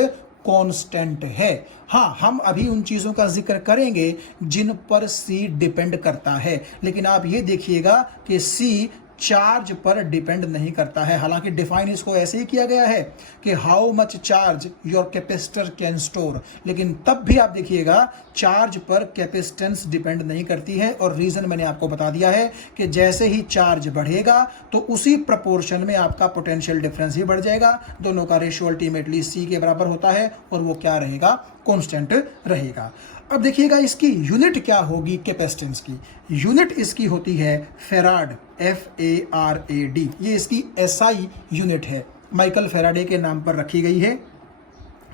कांस्टेंट है। हाँ, हम अभी उन चीजों का जिक्र करेंगे जिन पर C डिपेंड करता है, लेकिन आप ये देखिएगा कि C चार्ज पर डिपेंड नहीं करता है। हालांकि डिफाइन इसको ऐसे ही किया गया है कि how much charge your capacitor can store, लेकिन तब भी आप देखिएगा चार्ज पर कैपेसिटेंस डिपेंड नहीं करती है। और रीजन मैंने आपको बता दिया है कि जैसे ही चार्ज बढ़ेगा तो उसी प्रपोर्शन में आपका पोटेंशियल डिफरेंस ही बढ़ जाएगा। दोनों का रेशियो अल्टीमेटली C के बराबर होता है, और वो क्या रहेगा, कांस्टेंट रहेगा। अब देखिएगा इसकी यूनिट क्या होगी, कैपेसिटेंस की यूनिट इसकी होती है फैराड, FARAD। ये इसकी SI यूनिट है, माइकल फैराडे के नाम पर रखी गई है।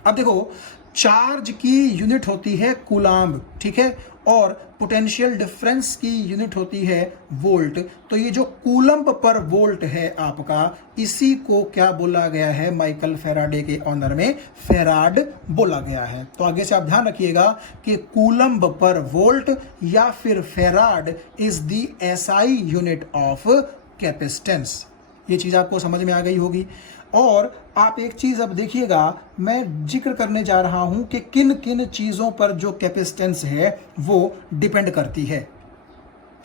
अब देखो, चार्ज की यूनिट होती है कूलाम्ब, ठीक है, और पोटेंशियल डिफरेंस की यूनिट होती है वोल्ट। तो ये जो कूलम्ब पर वोल्ट है आपका, इसी को क्या बोला गया है, माइकल फैराडे के ऑनर में फैराड बोला गया है। तो आगे से आप ध्यान रखिएगा कि कूलम्ब पर वोल्ट या फिर farad is the SI unit of capacitance. ये चीज आपको समझ में आ गई होगी। और आप एक चीज अब देखिएगा, मैं जिक्र करने जा रहा हूं कि किन किन चीजों पर जो कैपेसिटेंस है वो डिपेंड करती है।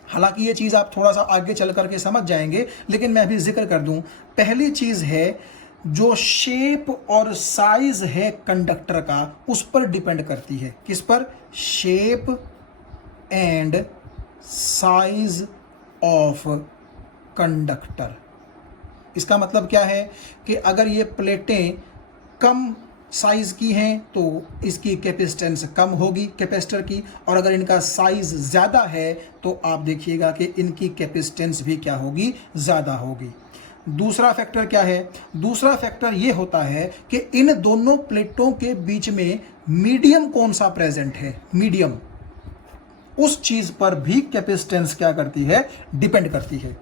हालांकि ये चीज आप थोड़ा सा आगे चल करके समझ जाएंगे, लेकिन मैं अभी जिक्र कर दूं। पहली चीज है जो शेप और साइज है कंडक्टर का, उस पर डिपेंड करती है। किस पर, shape and size of conductor. इसका मतलब क्या है कि अगर ये प्लेटें कम साइज की हैं तो इसकी कैपेसिटेंस कम होगी कैपेसिटर की, और अगर इनका साइज ज़्यादा है तो आप देखिएगा कि इनकी कैपेसिटेंस भी क्या होगी, ज़्यादा होगी। दूसरा फैक्टर क्या है? दूसरा फैक्टर ये होता है कि इन दोनों प्लेटों के बीच में मीडियम कौन सा प्रेजेंट है। मीडियम, उस चीज पर भी कैपेसिटेंस क्या करती है? डिपेंड करती है।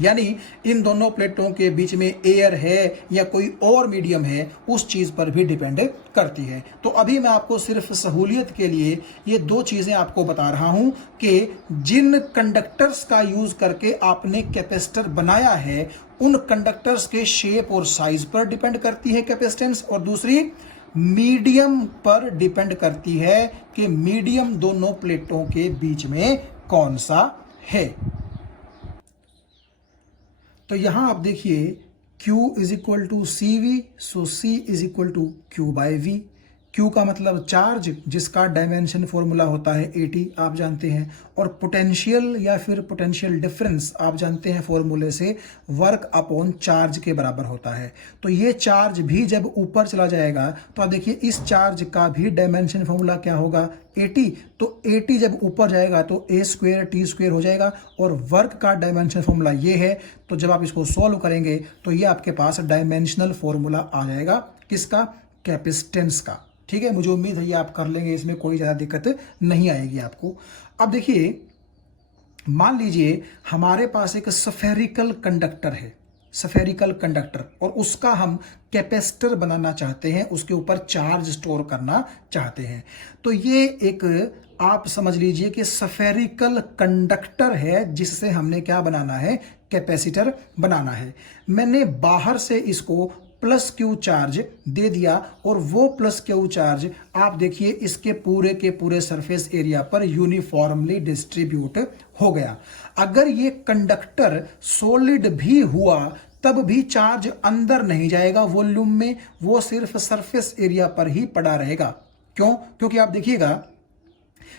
यानी इन दोनों प्लेटों के बीच में एयर है या कोई और मीडियम है, उस चीज पर भी डिपेंड करती है। तो अभी मैं आपको सिर्फ सहूलियत के लिए ये दो चीजें आपको बता रहा हूं कि जिन कंडक्टर्स का यूज करके आपने कैपेसिटर बनाया है, उन कंडक्टर्स के शेप और साइज पर डिपेंड करती है कैपेसिटेंस, और दूसरी मीडियम पर डिपेंड करती है कि मीडियम दोनों प्लेटों के बीच में कौन सा है। तो यहां आप देखिए Q is equal to C V, so C is equal to Q by V। Q का मतलब चार्ज, जिसका डायमेंशन फॉर्मूला होता है 80, आप जानते हैं, और पोटेंशियल या फिर पोटेंशियल डिफरेंस आप जानते हैं फॉर्मूले से, वर्क अपॉन चार्ज के बराबर होता है। तो ये चार्ज भी जब ऊपर चला जाएगा तो आप देखिए इस चार्ज का भी डायमेंशन फॉर्मूला क्या होगा? 80। तो 80 जब ऊपर जाएगा तो a स्क्वायर टी स्क्वायर हो जाएगा, और वर्क का डायमेंशन फॉर्मूला ये है। तो जब आप इसको सॉल्व करेंगे तो ये आपके पास डायमेंशनल फॉर्मूला आ जाएगा, किसका? कैपेसिटेंस का। ठीक है, मुझे उम्मीद है ये आप कर लेंगे, इसमें कोई ज़्यादा दिक्कत नहीं आएगी आपको। अब देखिए, मान लीजिए हमारे पास एक स्फेरिकल कंडक्टर है, स्फेरिकल कंडक्टर, और उसका हम कैपेसिटर बनाना चाहते हैं, उसके ऊपर चार्ज स्टोर करना चाहते हैं। तो ये एक आप समझ लीजिए कि स्फेरिकल कंडक्टर है, जिससे हमने क्या बनाना है? कैपेसिटर बनाना है। मैंने बाहर से इसको प्लस क्यू चार्ज दे दिया, और वो प्लस क्यू चार्ज आप देखिए इसके पूरे के पूरे सरफेस एरिया पर यूनिफॉर्मली डिस्ट्रीब्यूट हो गया। अगर ये कंडक्टर सॉलिड भी हुआ तब भी चार्ज अंदर नहीं जाएगा वॉल्यूम में, वो सिर्फ सरफेस एरिया पर ही पड़ा रहेगा। क्यों? क्योंकि आप देखिएगा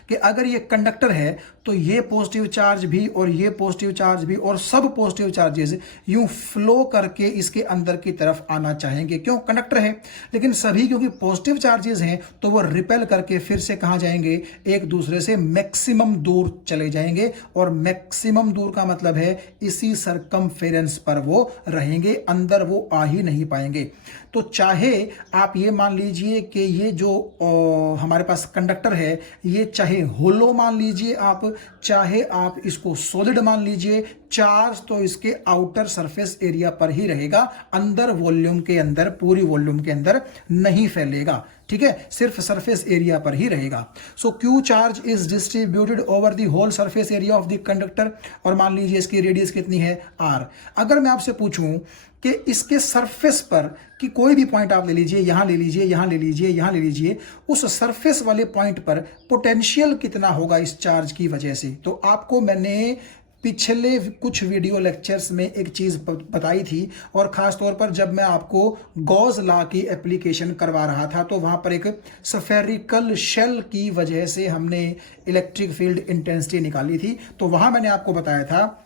कि अगर ये कंडक्टर है तो ये पॉजिटिव चार्ज भी और ये पॉजिटिव चार्ज भी और सब पॉजिटिव चार्जेस यूं फ्लो करके इसके अंदर की तरफ आना चाहेंगे। क्यों? कंडक्टर है। लेकिन सभी क्योंकि पॉजिटिव चार्जेस हैं तो वो रिपेल करके फिर से कहां जाएंगे? एक दूसरे से मैक्सिमम दूर चले जाएंगे, और मैक्सिमम दूर का मतलब है इसी सरकमफेरेंस पर वो रहेंगे, अंदर वो आ ही नहीं पाएंगे। तो चाहे आप ये मान लीजिए कि ये जो हमारे पास कंडक्टर है, ये चाहे होलो मान लीजिए आप, चाहे आप इसको सॉलिड मान लीजिए, चार्ज तो इसके आउटर सरफेस एरिया पर ही रहेगा, अंदर वॉल्यूम के अंदर, पूरी वॉल्यूम के अंदर नहीं फैलेगा। ठीक है, सिर्फ सरफेस एरिया पर ही रहेगा। So Q charge is distributed over the whole surface area of the conductor, और मान लीजिए इसकी रेडियस कितनी है? r। अगर मैं आपसे पूछूं कि इसके सरफेस पर कि कोई भी पॉइंट आप ले लीजिए, यहां ले लीजिए, यहां ले लीजिए, यहां ले लीजिए, उस सरफेस वाले पॉइंट पर पोटेंशियल कितना होगा इस चार्ज की वजह से? तो आपको मैंने पिछले कुछ वीडियो लेक्चर्स में एक चीज़ बताई थी, और ख़ास तौर पर जब मैं आपको गॉस लॉ की एप्लीकेशन करवा रहा था तो वहाँ पर एक स्फेरिकल शेल की वजह से हमने इलेक्ट्रिक फील्ड इंटेंसिटी निकाली थी। तो वहाँ मैंने आपको बताया था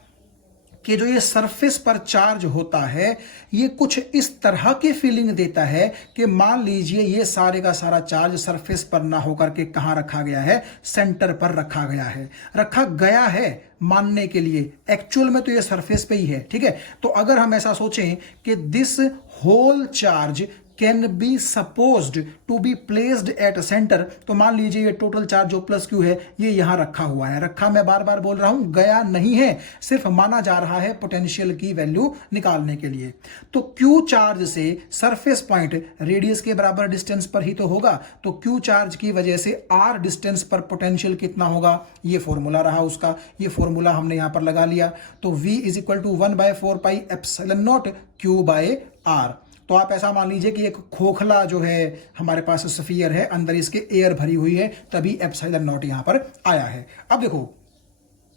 कि जो ये सरफेस पर चार्ज होता है, ये कुछ इस तरह की फीलिंग देता है कि मान लीजिए ये सारे का सारा चार्ज सरफेस पर ना होकर के कहाँ रखा गया है? सेंटर पर रखा गया है। रखा गया है मानने के लिए, एक्चुअल में तो ये सरफेस पे ही है। ठीक है, तो अगर हम ऐसा सोचें कि this whole charge can be supposed to be placed at centre, तो मान लीजिए ये टोटल चार्ज जो प्लस क्यू है ये यहां रखा हुआ है। रखा, मैं बार बार बोल रहा हूं, गया नहीं है, सिर्फ माना जा रहा है पोटेंशियल की वैल्यू निकालने के लिए। तो क्यू चार्ज से सरफेस पॉइंट रेडियस के बराबर डिस्टेंस पर ही तो होगा, तो क्यू चार्ज की वजह से आर डिस्टेंस पर पोटेंशियल कितना होगा? ये फॉर्मूला रहा उसका, ये फॉर्मूला हमने यहां पर लगा लिया। तो V is equal to 1/4 pi epsilon naught Q by R. तो आप ऐसा मान लीजिए कि एक खोखला जो है हमारे पास स्फीयर है, अंदर इसके एयर भरी हुई है, तभी एप्सिलॉन नॉट यहां पर आया है। अब देखो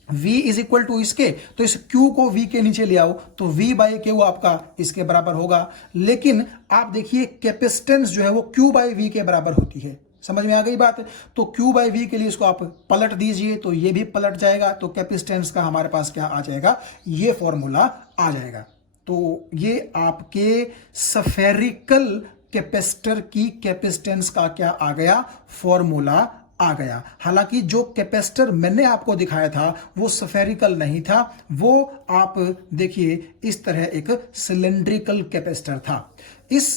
V इज इक्वल टू इसके, तो इस Q को V के नीचे ले आओ तो V बाई Q आपका इसके बराबर होगा। लेकिन आप देखिए कैपेसिटेंस जो है वो Q बाई V के बराबर होती है। समझ में आ गई बात? तो Q बाई V के लिए इसको आप पलट दीजिए तो ये भी पलट जाएगा, तो कैपेसिटेंस का हमारे पास क्या आ जाएगा? ये फॉर्मूला आ जाएगा। तो ये आपके स्फेरिकल कैपेसिटर की कैपेसिटेंस का क्या आ गया? फॉर्मूला आ गया। हालांकि जो कैपेसिटर मैंने आपको दिखाया था वो स्फेरिकल नहीं था, वो आप देखिए इस तरह एक सिलेंड्रिकल कैपेसिटर था। इस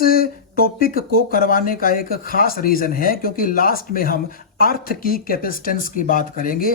टॉपिक को करवाने का एक खास रीजन है क्योंकि लास्ट में हम अर्थ की कैपेसिटेंस की बात करेंगे,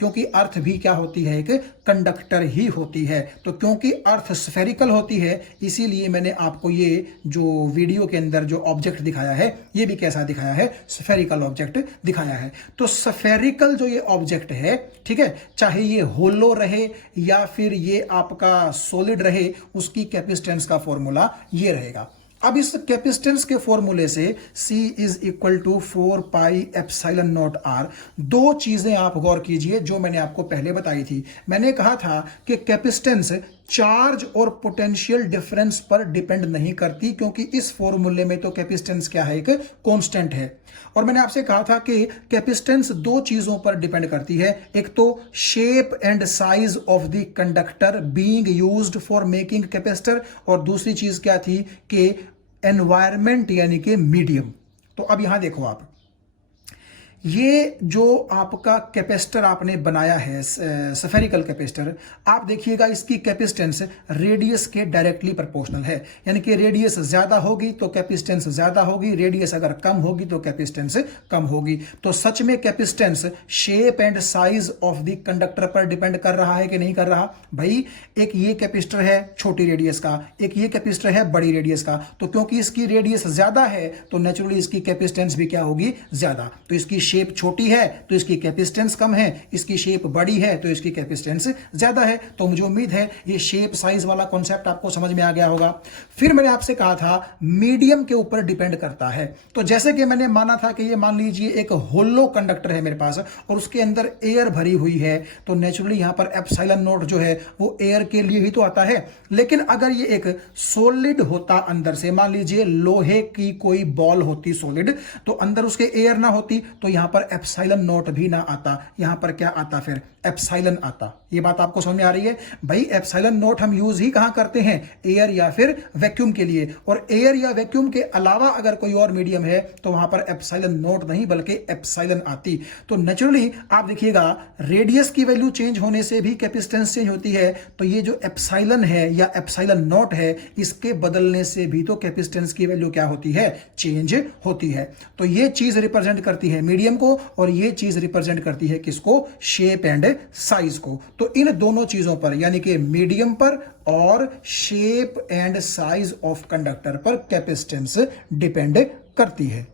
क्योंकि अर्थ भी क्या होती है, एक कंडक्टर ही होती है। तो क्योंकि अर्थ स्फेरिकल होती है इसीलिए मैंने आपको ये जो वीडियो के अंदर जो ऑब्जेक्ट दिखाया है ये भी कैसा दिखाया है, स्फेरिकल ऑब्जेक्ट दिखाया है। तो स्फेरिकल जो ये ऑब्जेक्ट है, ठीक है, चाहे ये होलो रहे या फिर ये आपका सॉलिड रहे, उसकी कैपेसिटेंस का फॉर्मूला ये रहेगा। अब इस कैपेसिटेंस के फॉर्मूले से C is equal to 4 pi epsilon naught R। दो चीजें आप गौर कीजिए जो मैंने आपको पहले बताई थी। मैंने कहा था कि कैपेसिटेंस चार्ज और पोटेंशियल डिफरेंस पर डिपेंड नहीं करती, क्योंकि इस फॉर्मूले में तो कैपेसिटेंस क्या है, एक कांस्टेंट है। और मैंने आपसे कहा था कि कैपेसिटेंस दो चीजों पर डिपेंड करती है, एक तो shape and size of the conductor being used for making capacitor, और दूसरी चीज क्या थी कि एनवायरमेंट यानी कि मीडियम। तो अब यहां देखो आप, ये जो आपका कैपेसिटर आपने बनाया है स्फेरिकल कैपेसिटर, आप देखिएगा इसकी कैपेसिटेंस रेडियस के डायरेक्टली प्रोपोर्शनल है। यानी कि रेडियस ज्यादा होगी तो कैपेसिटेंस ज्यादा होगी, रेडियस अगर कम होगी तो कैपेसिटेंस कम होगी। तो सच में capacitance shape and size of the conductor पर डिपेंड कर रहा है कि नहीं कर रहा? भाई एक ये कैपेसिटर है छोटी रेडियस का, एक ये कैपेसिटर है बड़ी रेडियस का, तो क्योंकि इसकी रेडियस ज्यादा है तो नेचुरली इसकी कैपेसिटेंस भी क्या होगी, ज्यादा। तो इसकी शेप छोटी है तो इसकी कैपेसिटेंस कम है, इसकी शेप बड़ी है तो इसकी कैपेसिटेंस ज्यादा है। तो मुझे उम्मीद है ये शेप साइज वाला कॉन्सेप्ट आपको समझ में आ गया होगा। फिर मैंने आपसे कहा था मीडियम के ऊपर डिपेंड करता है। तो जैसे कि मैंने माना था कि ये मान लीजिए एक होलो कंडक्टर है मेरे पास और उसके अंदर एयर भरी हुई है, तो नेचुरली यहां पर एप्सिलॉन नॉट जो है वो एयर के लिए ही तो आता है। लेकिन अगर ये एक सॉलिड होता अंदर से, मान लीजिए लोहे की कोई बॉल होती सॉलिड, तो अंदर उसके एयर ना होती तो यहां पर एप्सिलॉन नॉट भी ना आता, यहां पर क्या आता, फिर एप्सिलॉन आता। ये बात आपको समझ में आ रही है? भाई एप्सिलॉन नॉट हम यूज ही कहां करते हैं, एयर या फिर वैक्यूम के लिए। और एयर या वैक्यूम के अलावा अगर कोई और मीडियम है तो वहां पर एप्सिलॉन नॉट नहीं बल्कि एप्सिलॉन आती। तो नेचुरली आप देखिएगा रेडियस की वैल्यू चेंज होने से भी कैपेसिटेंस चेंज होती है। तो ये जो एप्सिलॉन है या एप्सिलॉन नॉट है, इसके बदलने से भी तो कैपेसिटेंस की वैल्यू क्या होती है, चेंज होती है। तो ये चीज रिप्रेजेंट करती है मीडियम को और ये चीज रिप्रेजेंट करती है किसको, शेप एंड साइज को। तो इन दोनों चीजों पर यानी कि मीडियम पर और shape and size of conductor पर कैपेसिटेंस डिपेंड करती है।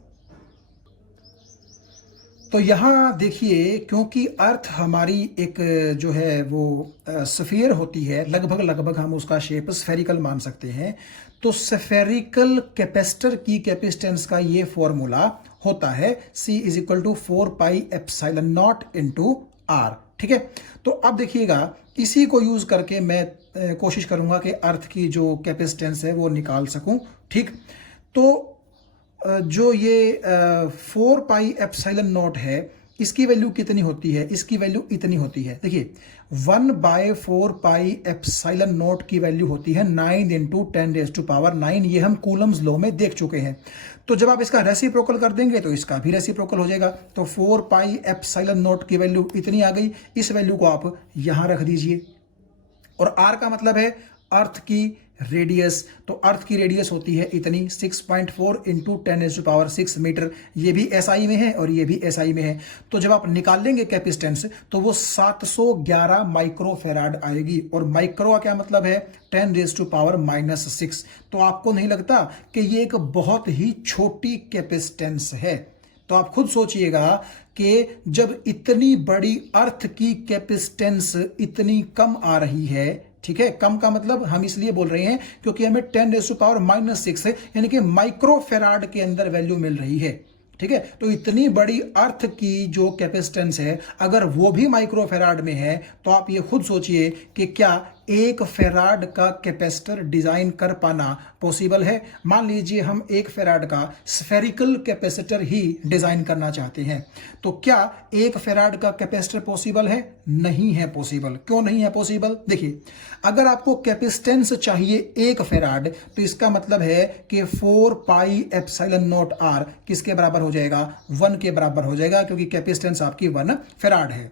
तो यहां देखिए, क्योंकि अर्थ हमारी एक जो है वो स्फीयर होती है, लगभग हम उसका शेप स्फेरिकल मान सकते हैं। तो स्फेरिकल कैपेसिटर की कैपेसिटेंस का ये फॉर्मूला होता है C is equal to 4 pi epsilon naught into R। ठीक है, तो अब देखिएगा इसी को यूज करके मैं कोशिश करूंगा कि अर्थ की जो कैपेसिटेंस है वो निकाल सकूं। ठीक, तो जो ये 4 पाई एप्सिलॉन नॉट है इसकी वैल्यू कितनी होती है, इसकी वैल्यू इतनी होती है। देखिए 1/4 पाई एप्सिलॉन नॉट की वैल्यू होती है 9 इंटू 10⁻⁹। ये हम कूलम्स लॉ में देख चुके हैं। तो जब आप इसका रेसिप्रोकल कर देंगे तो इसका भी रेसिप्रोकल हो जाएगा। तो 4 पाई एप्सिलॉन नॉट की वैल्यू इतनी आ गई, इस वैल्यू को आप यहां रख दीजिए। और आर का मतलब है अर्थ की रेडियस। तो अर्थ की रेडियस होती है इतनी 6.4 इंटू 10⁶ मीटर। ये भी एसआई में है और ये भी एसआई में है। तो जब आप निकालेंगे कैपेसिटेंस तो वो 711 माइक्रोफेराड आएगी। और माइक्रो का क्या मतलब है, 10⁻⁻⁶। तो आपको नहीं लगता कि ये एक बहुत ही छोटी कैपेसिटेंस है? तो आप खुद सोचिएगा कि जब इतनी बड़ी अर्थ की कैपेसिटेंस इतनी कम आ रही है, ठीक है, कम का मतलब हम इसलिए बोल रहे हैं क्योंकि हमें 10⁻⁻⁶ यानी कि माइक्रोफेराड के अंदर वैल्यू मिल रही है। ठीक है, तो इतनी बड़ी अर्थ की जो कैपेसिटेंस है अगर वो भी माइक्रोफेराड में है तो आप ये खुद सोचिए कि क्या 1 फेराड का कैपेसिटर डिजाइन कर पाना पॉसिबल है? मान लीजिए हम 1 फेराड का स्फेरिकल कैपेसिटर ही डिजाइन करना चाहते हैं, तो क्या 1 फेराड का कैपेसिटर पॉसिबल है? नहीं है पॉसिबल। क्यों नहीं है पॉसिबल? देखिए, अगर आपको कैपेसिटेंस चाहिए 1 फेराड, तो इसका मतलब है कि 4 पाई एप्सिलॉन नॉट आर किसके बराबर हो जाएगा? 1 के बराबर हो जाएगा, क्योंकि कैपेसिटेंस आपकी 1 फेराड है।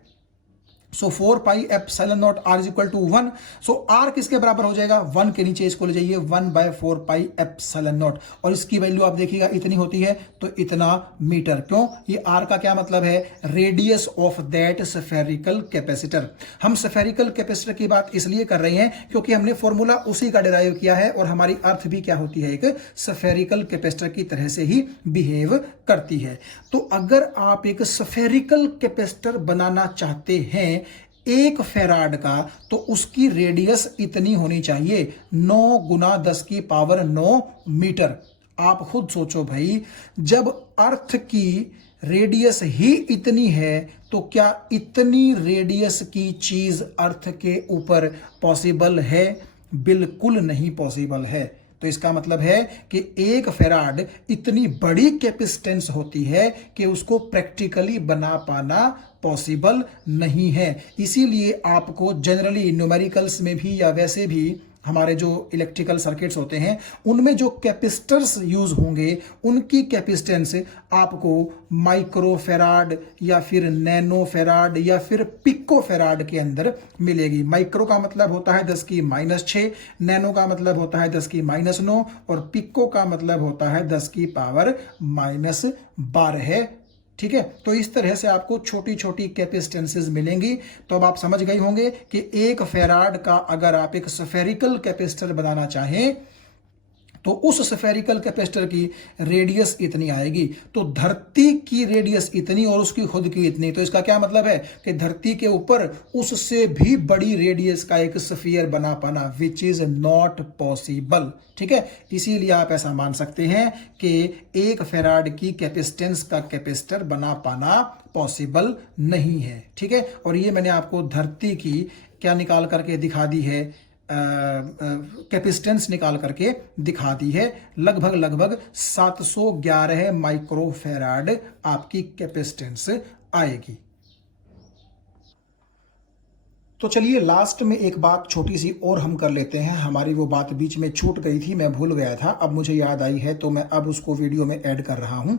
So 4 pi epsilon naught R is equal to 1। So R किसके बराबर हो जाएगा? 1 के नीचे इसको ले जाइए, 1/4 पाई एप्सिलॉन नॉट, और इसकी वैल्यू आप देखिएगा इतनी होती है, तो इतना मीटर। क्यों? ये आर का क्या मतलब है? Radius of that spherical capacitor. हम स्फेरिकल कैपेसिटर की बात इसलिए कर रहे हैं क्योंकि हमने फॉर्मूला उसी का डिराइव किया है, और हमारी अर्थ भी क्या होती है? एक स्फेरिकल कैपेसिटर की तरह से ही बिहेव करती है। तो अगर आप एक स्फेरिकल कैपेसिटर बनाना चाहते हैं 1 फेराड का, तो उसकी रेडियस इतनी होनी चाहिए, 9 गुना 10 की पावर 9 मीटर। आप खुद सोचो भाई, जब अर्थ की रेडियस ही इतनी है, तो क्या इतनी रेडियस की चीज अर्थ के ऊपर पॉसिबल है? बिल्कुल नहीं पॉसिबल है। तो इसका मतलब है कि 1 फेराड इतनी बड़ी कैपेसिटेंस होती है कि उसको प्रैक्टिकली बना पाना पॉसिबल नहीं है। इसीलिए आपको जनरली न्यूमेरिकल्स में भी या वैसे भी हमारे जो इलेक्ट्रिकल सर्किट्स होते हैं उनमें जो कैपेसिटर्स यूज होंगे उनकी कैपेसिटेंस आपको माइक्रो फेराड या फिर नैनो फेराड या फिर पिको फेराड के अंदर मिलेगी। माइक्रो का मतलब होता है 10 की -6, नैनो का मतलब होता है 10 की -9, और पिको का मतलब होता है 10 की पावर -12। ठीक है, तो इस तरह से आपको छोटी छोटी कैपेसिटेंसेस मिलेंगी। तो अब आप समझ गए होंगे कि 1 फेराड का अगर आप एक स्फेरिकल कैपेसिटर बनाना चाहें तो उस स्फेरिकल कैपेसिटर की रेडियस इतनी आएगी। तो धरती की रेडियस इतनी और उसकी खुद की इतनी, तो इसका क्या मतलब है कि धरती के ऊपर उससे भी बड़ी रेडियस का एक स्फीयर बना पाना विच इज नॉट पॉसिबल। ठीक है, इसीलिए आप ऐसा मान सकते हैं कि 1 फेराड की कैपेसिटेंस का कैपेसिटर बना पाना पॉसिबल नहीं है। ठीक है, और ये मैंने आपको धरती की क्या निकाल करके दिखा दी है, कैपेसिटेंस निकाल करके दिखा दी है। लगभग 711 माइक्रो फेराड आपकी कैपेसिटेंस आएगी। तो चलिए लास्ट में एक बात छोटी सी और हम कर लेते हैं। हमारी वो बात बीच में छूट गई थी, मैं भूल गया था, अब मुझे याद आई है, तो मैं अब उसको वीडियो में ऐड कर रहा हूं।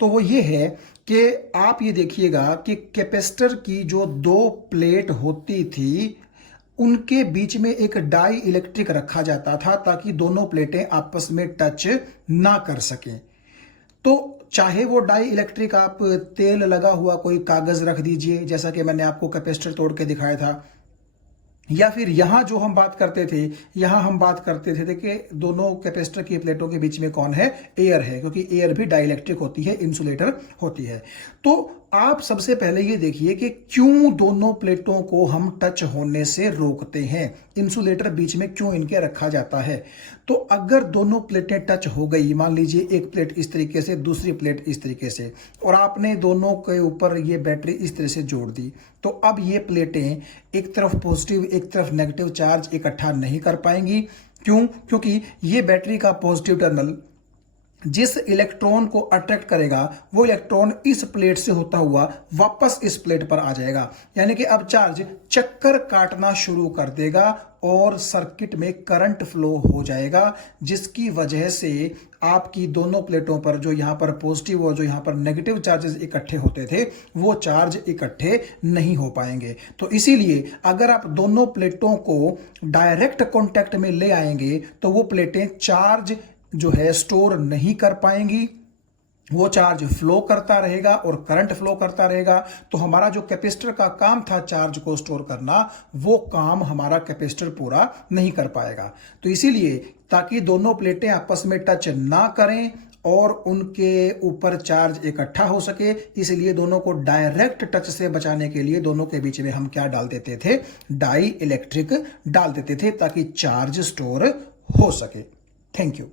तो वो ये है कि आप ये देखिएगा कि कैपेसिटर की जो 2 प्लेट होती थी उनके बीच में एक डाई इलेक्ट्रिक रखा जाता था ताकि दोनों प्लेटें आपस में टच ना कर सकें। तो चाहे वो डाई इलेक्ट्रिक आप तेल लगा हुआ कोई कागज रख दीजिए, जैसा कि मैंने आपको कैपेसिटर तोड़ के दिखाया था, या फिर यहां जो हम बात करते थे, यहां हम बात करते थे कि दोनों कैपेसिटर की प्लेटों के बीच में कौन है? एयर है, क्योंकि एयर भी डाइलेक्ट्रिक होती है, इंसुलेटर होती है। तो आप सबसे पहले ये देखिए कि क्यों दोनों प्लेटों को हम टच होने से रोकते हैं, इंसुलेटर बीच में क्यों इनके रखा जाता है। तो अगर दोनों प्लेटें टच हो गई, मान लीजिए एक प्लेट इस तरीके से, दूसरी प्लेट इस तरीके से, और आपने दोनों के ऊपर ये बैटरी इस तरह से जोड़ दी, तो अब ये प्लेटें एक तरफ पॉजिटिव एक तरफ नेगेटिव चार्ज इकट्ठा नहीं कर पाएंगी। क्यों? क्योंकि ये बैटरी का पॉजिटिव टर्मिनल जिस इलेक्ट्रॉन को अट्रैक्ट करेगा वो इलेक्ट्रॉन इस प्लेट से होता हुआ वापस इस प्लेट पर आ जाएगा, यानी कि अब चार्ज चक्कर काटना शुरू कर देगा और सर्किट में करंट फ्लो हो जाएगा, जिसकी वजह से आपकी दोनों प्लेटों पर जो यहां पर पॉजिटिव और जो यहां पर नेगेटिव चार्जेस इकट्ठे होते थे वो चार्ज इकट्ठे नहीं हो पाएंगे। तो इसीलिए अगर आप दोनों प्लेटों को डायरेक्ट कांटेक्ट में ले आएंगे तो वो प्लेटें चार्ज जो है स्टोर नहीं कर पाएंगी, वो चार्ज फ्लो करता रहेगा और करंट फ्लो करता रहेगा। तो हमारा जो कैपेसिटर का काम था चार्ज को स्टोर करना, वो काम हमारा कैपेसिटर पूरा नहीं कर पाएगा। तो इसीलिए ताकि दोनों प्लेटें आपस में टच ना करें और उनके ऊपर चार्ज इकट्ठा हो सके, इसलिए दोनों को डायरेक्ट टच से बचाने के लिए दोनों के बीच में हम क्या डाल देते थे? डाई इलेक्ट्रिक डाल देते थे ताकि चार्ज स्टोर हो सके। Thank you.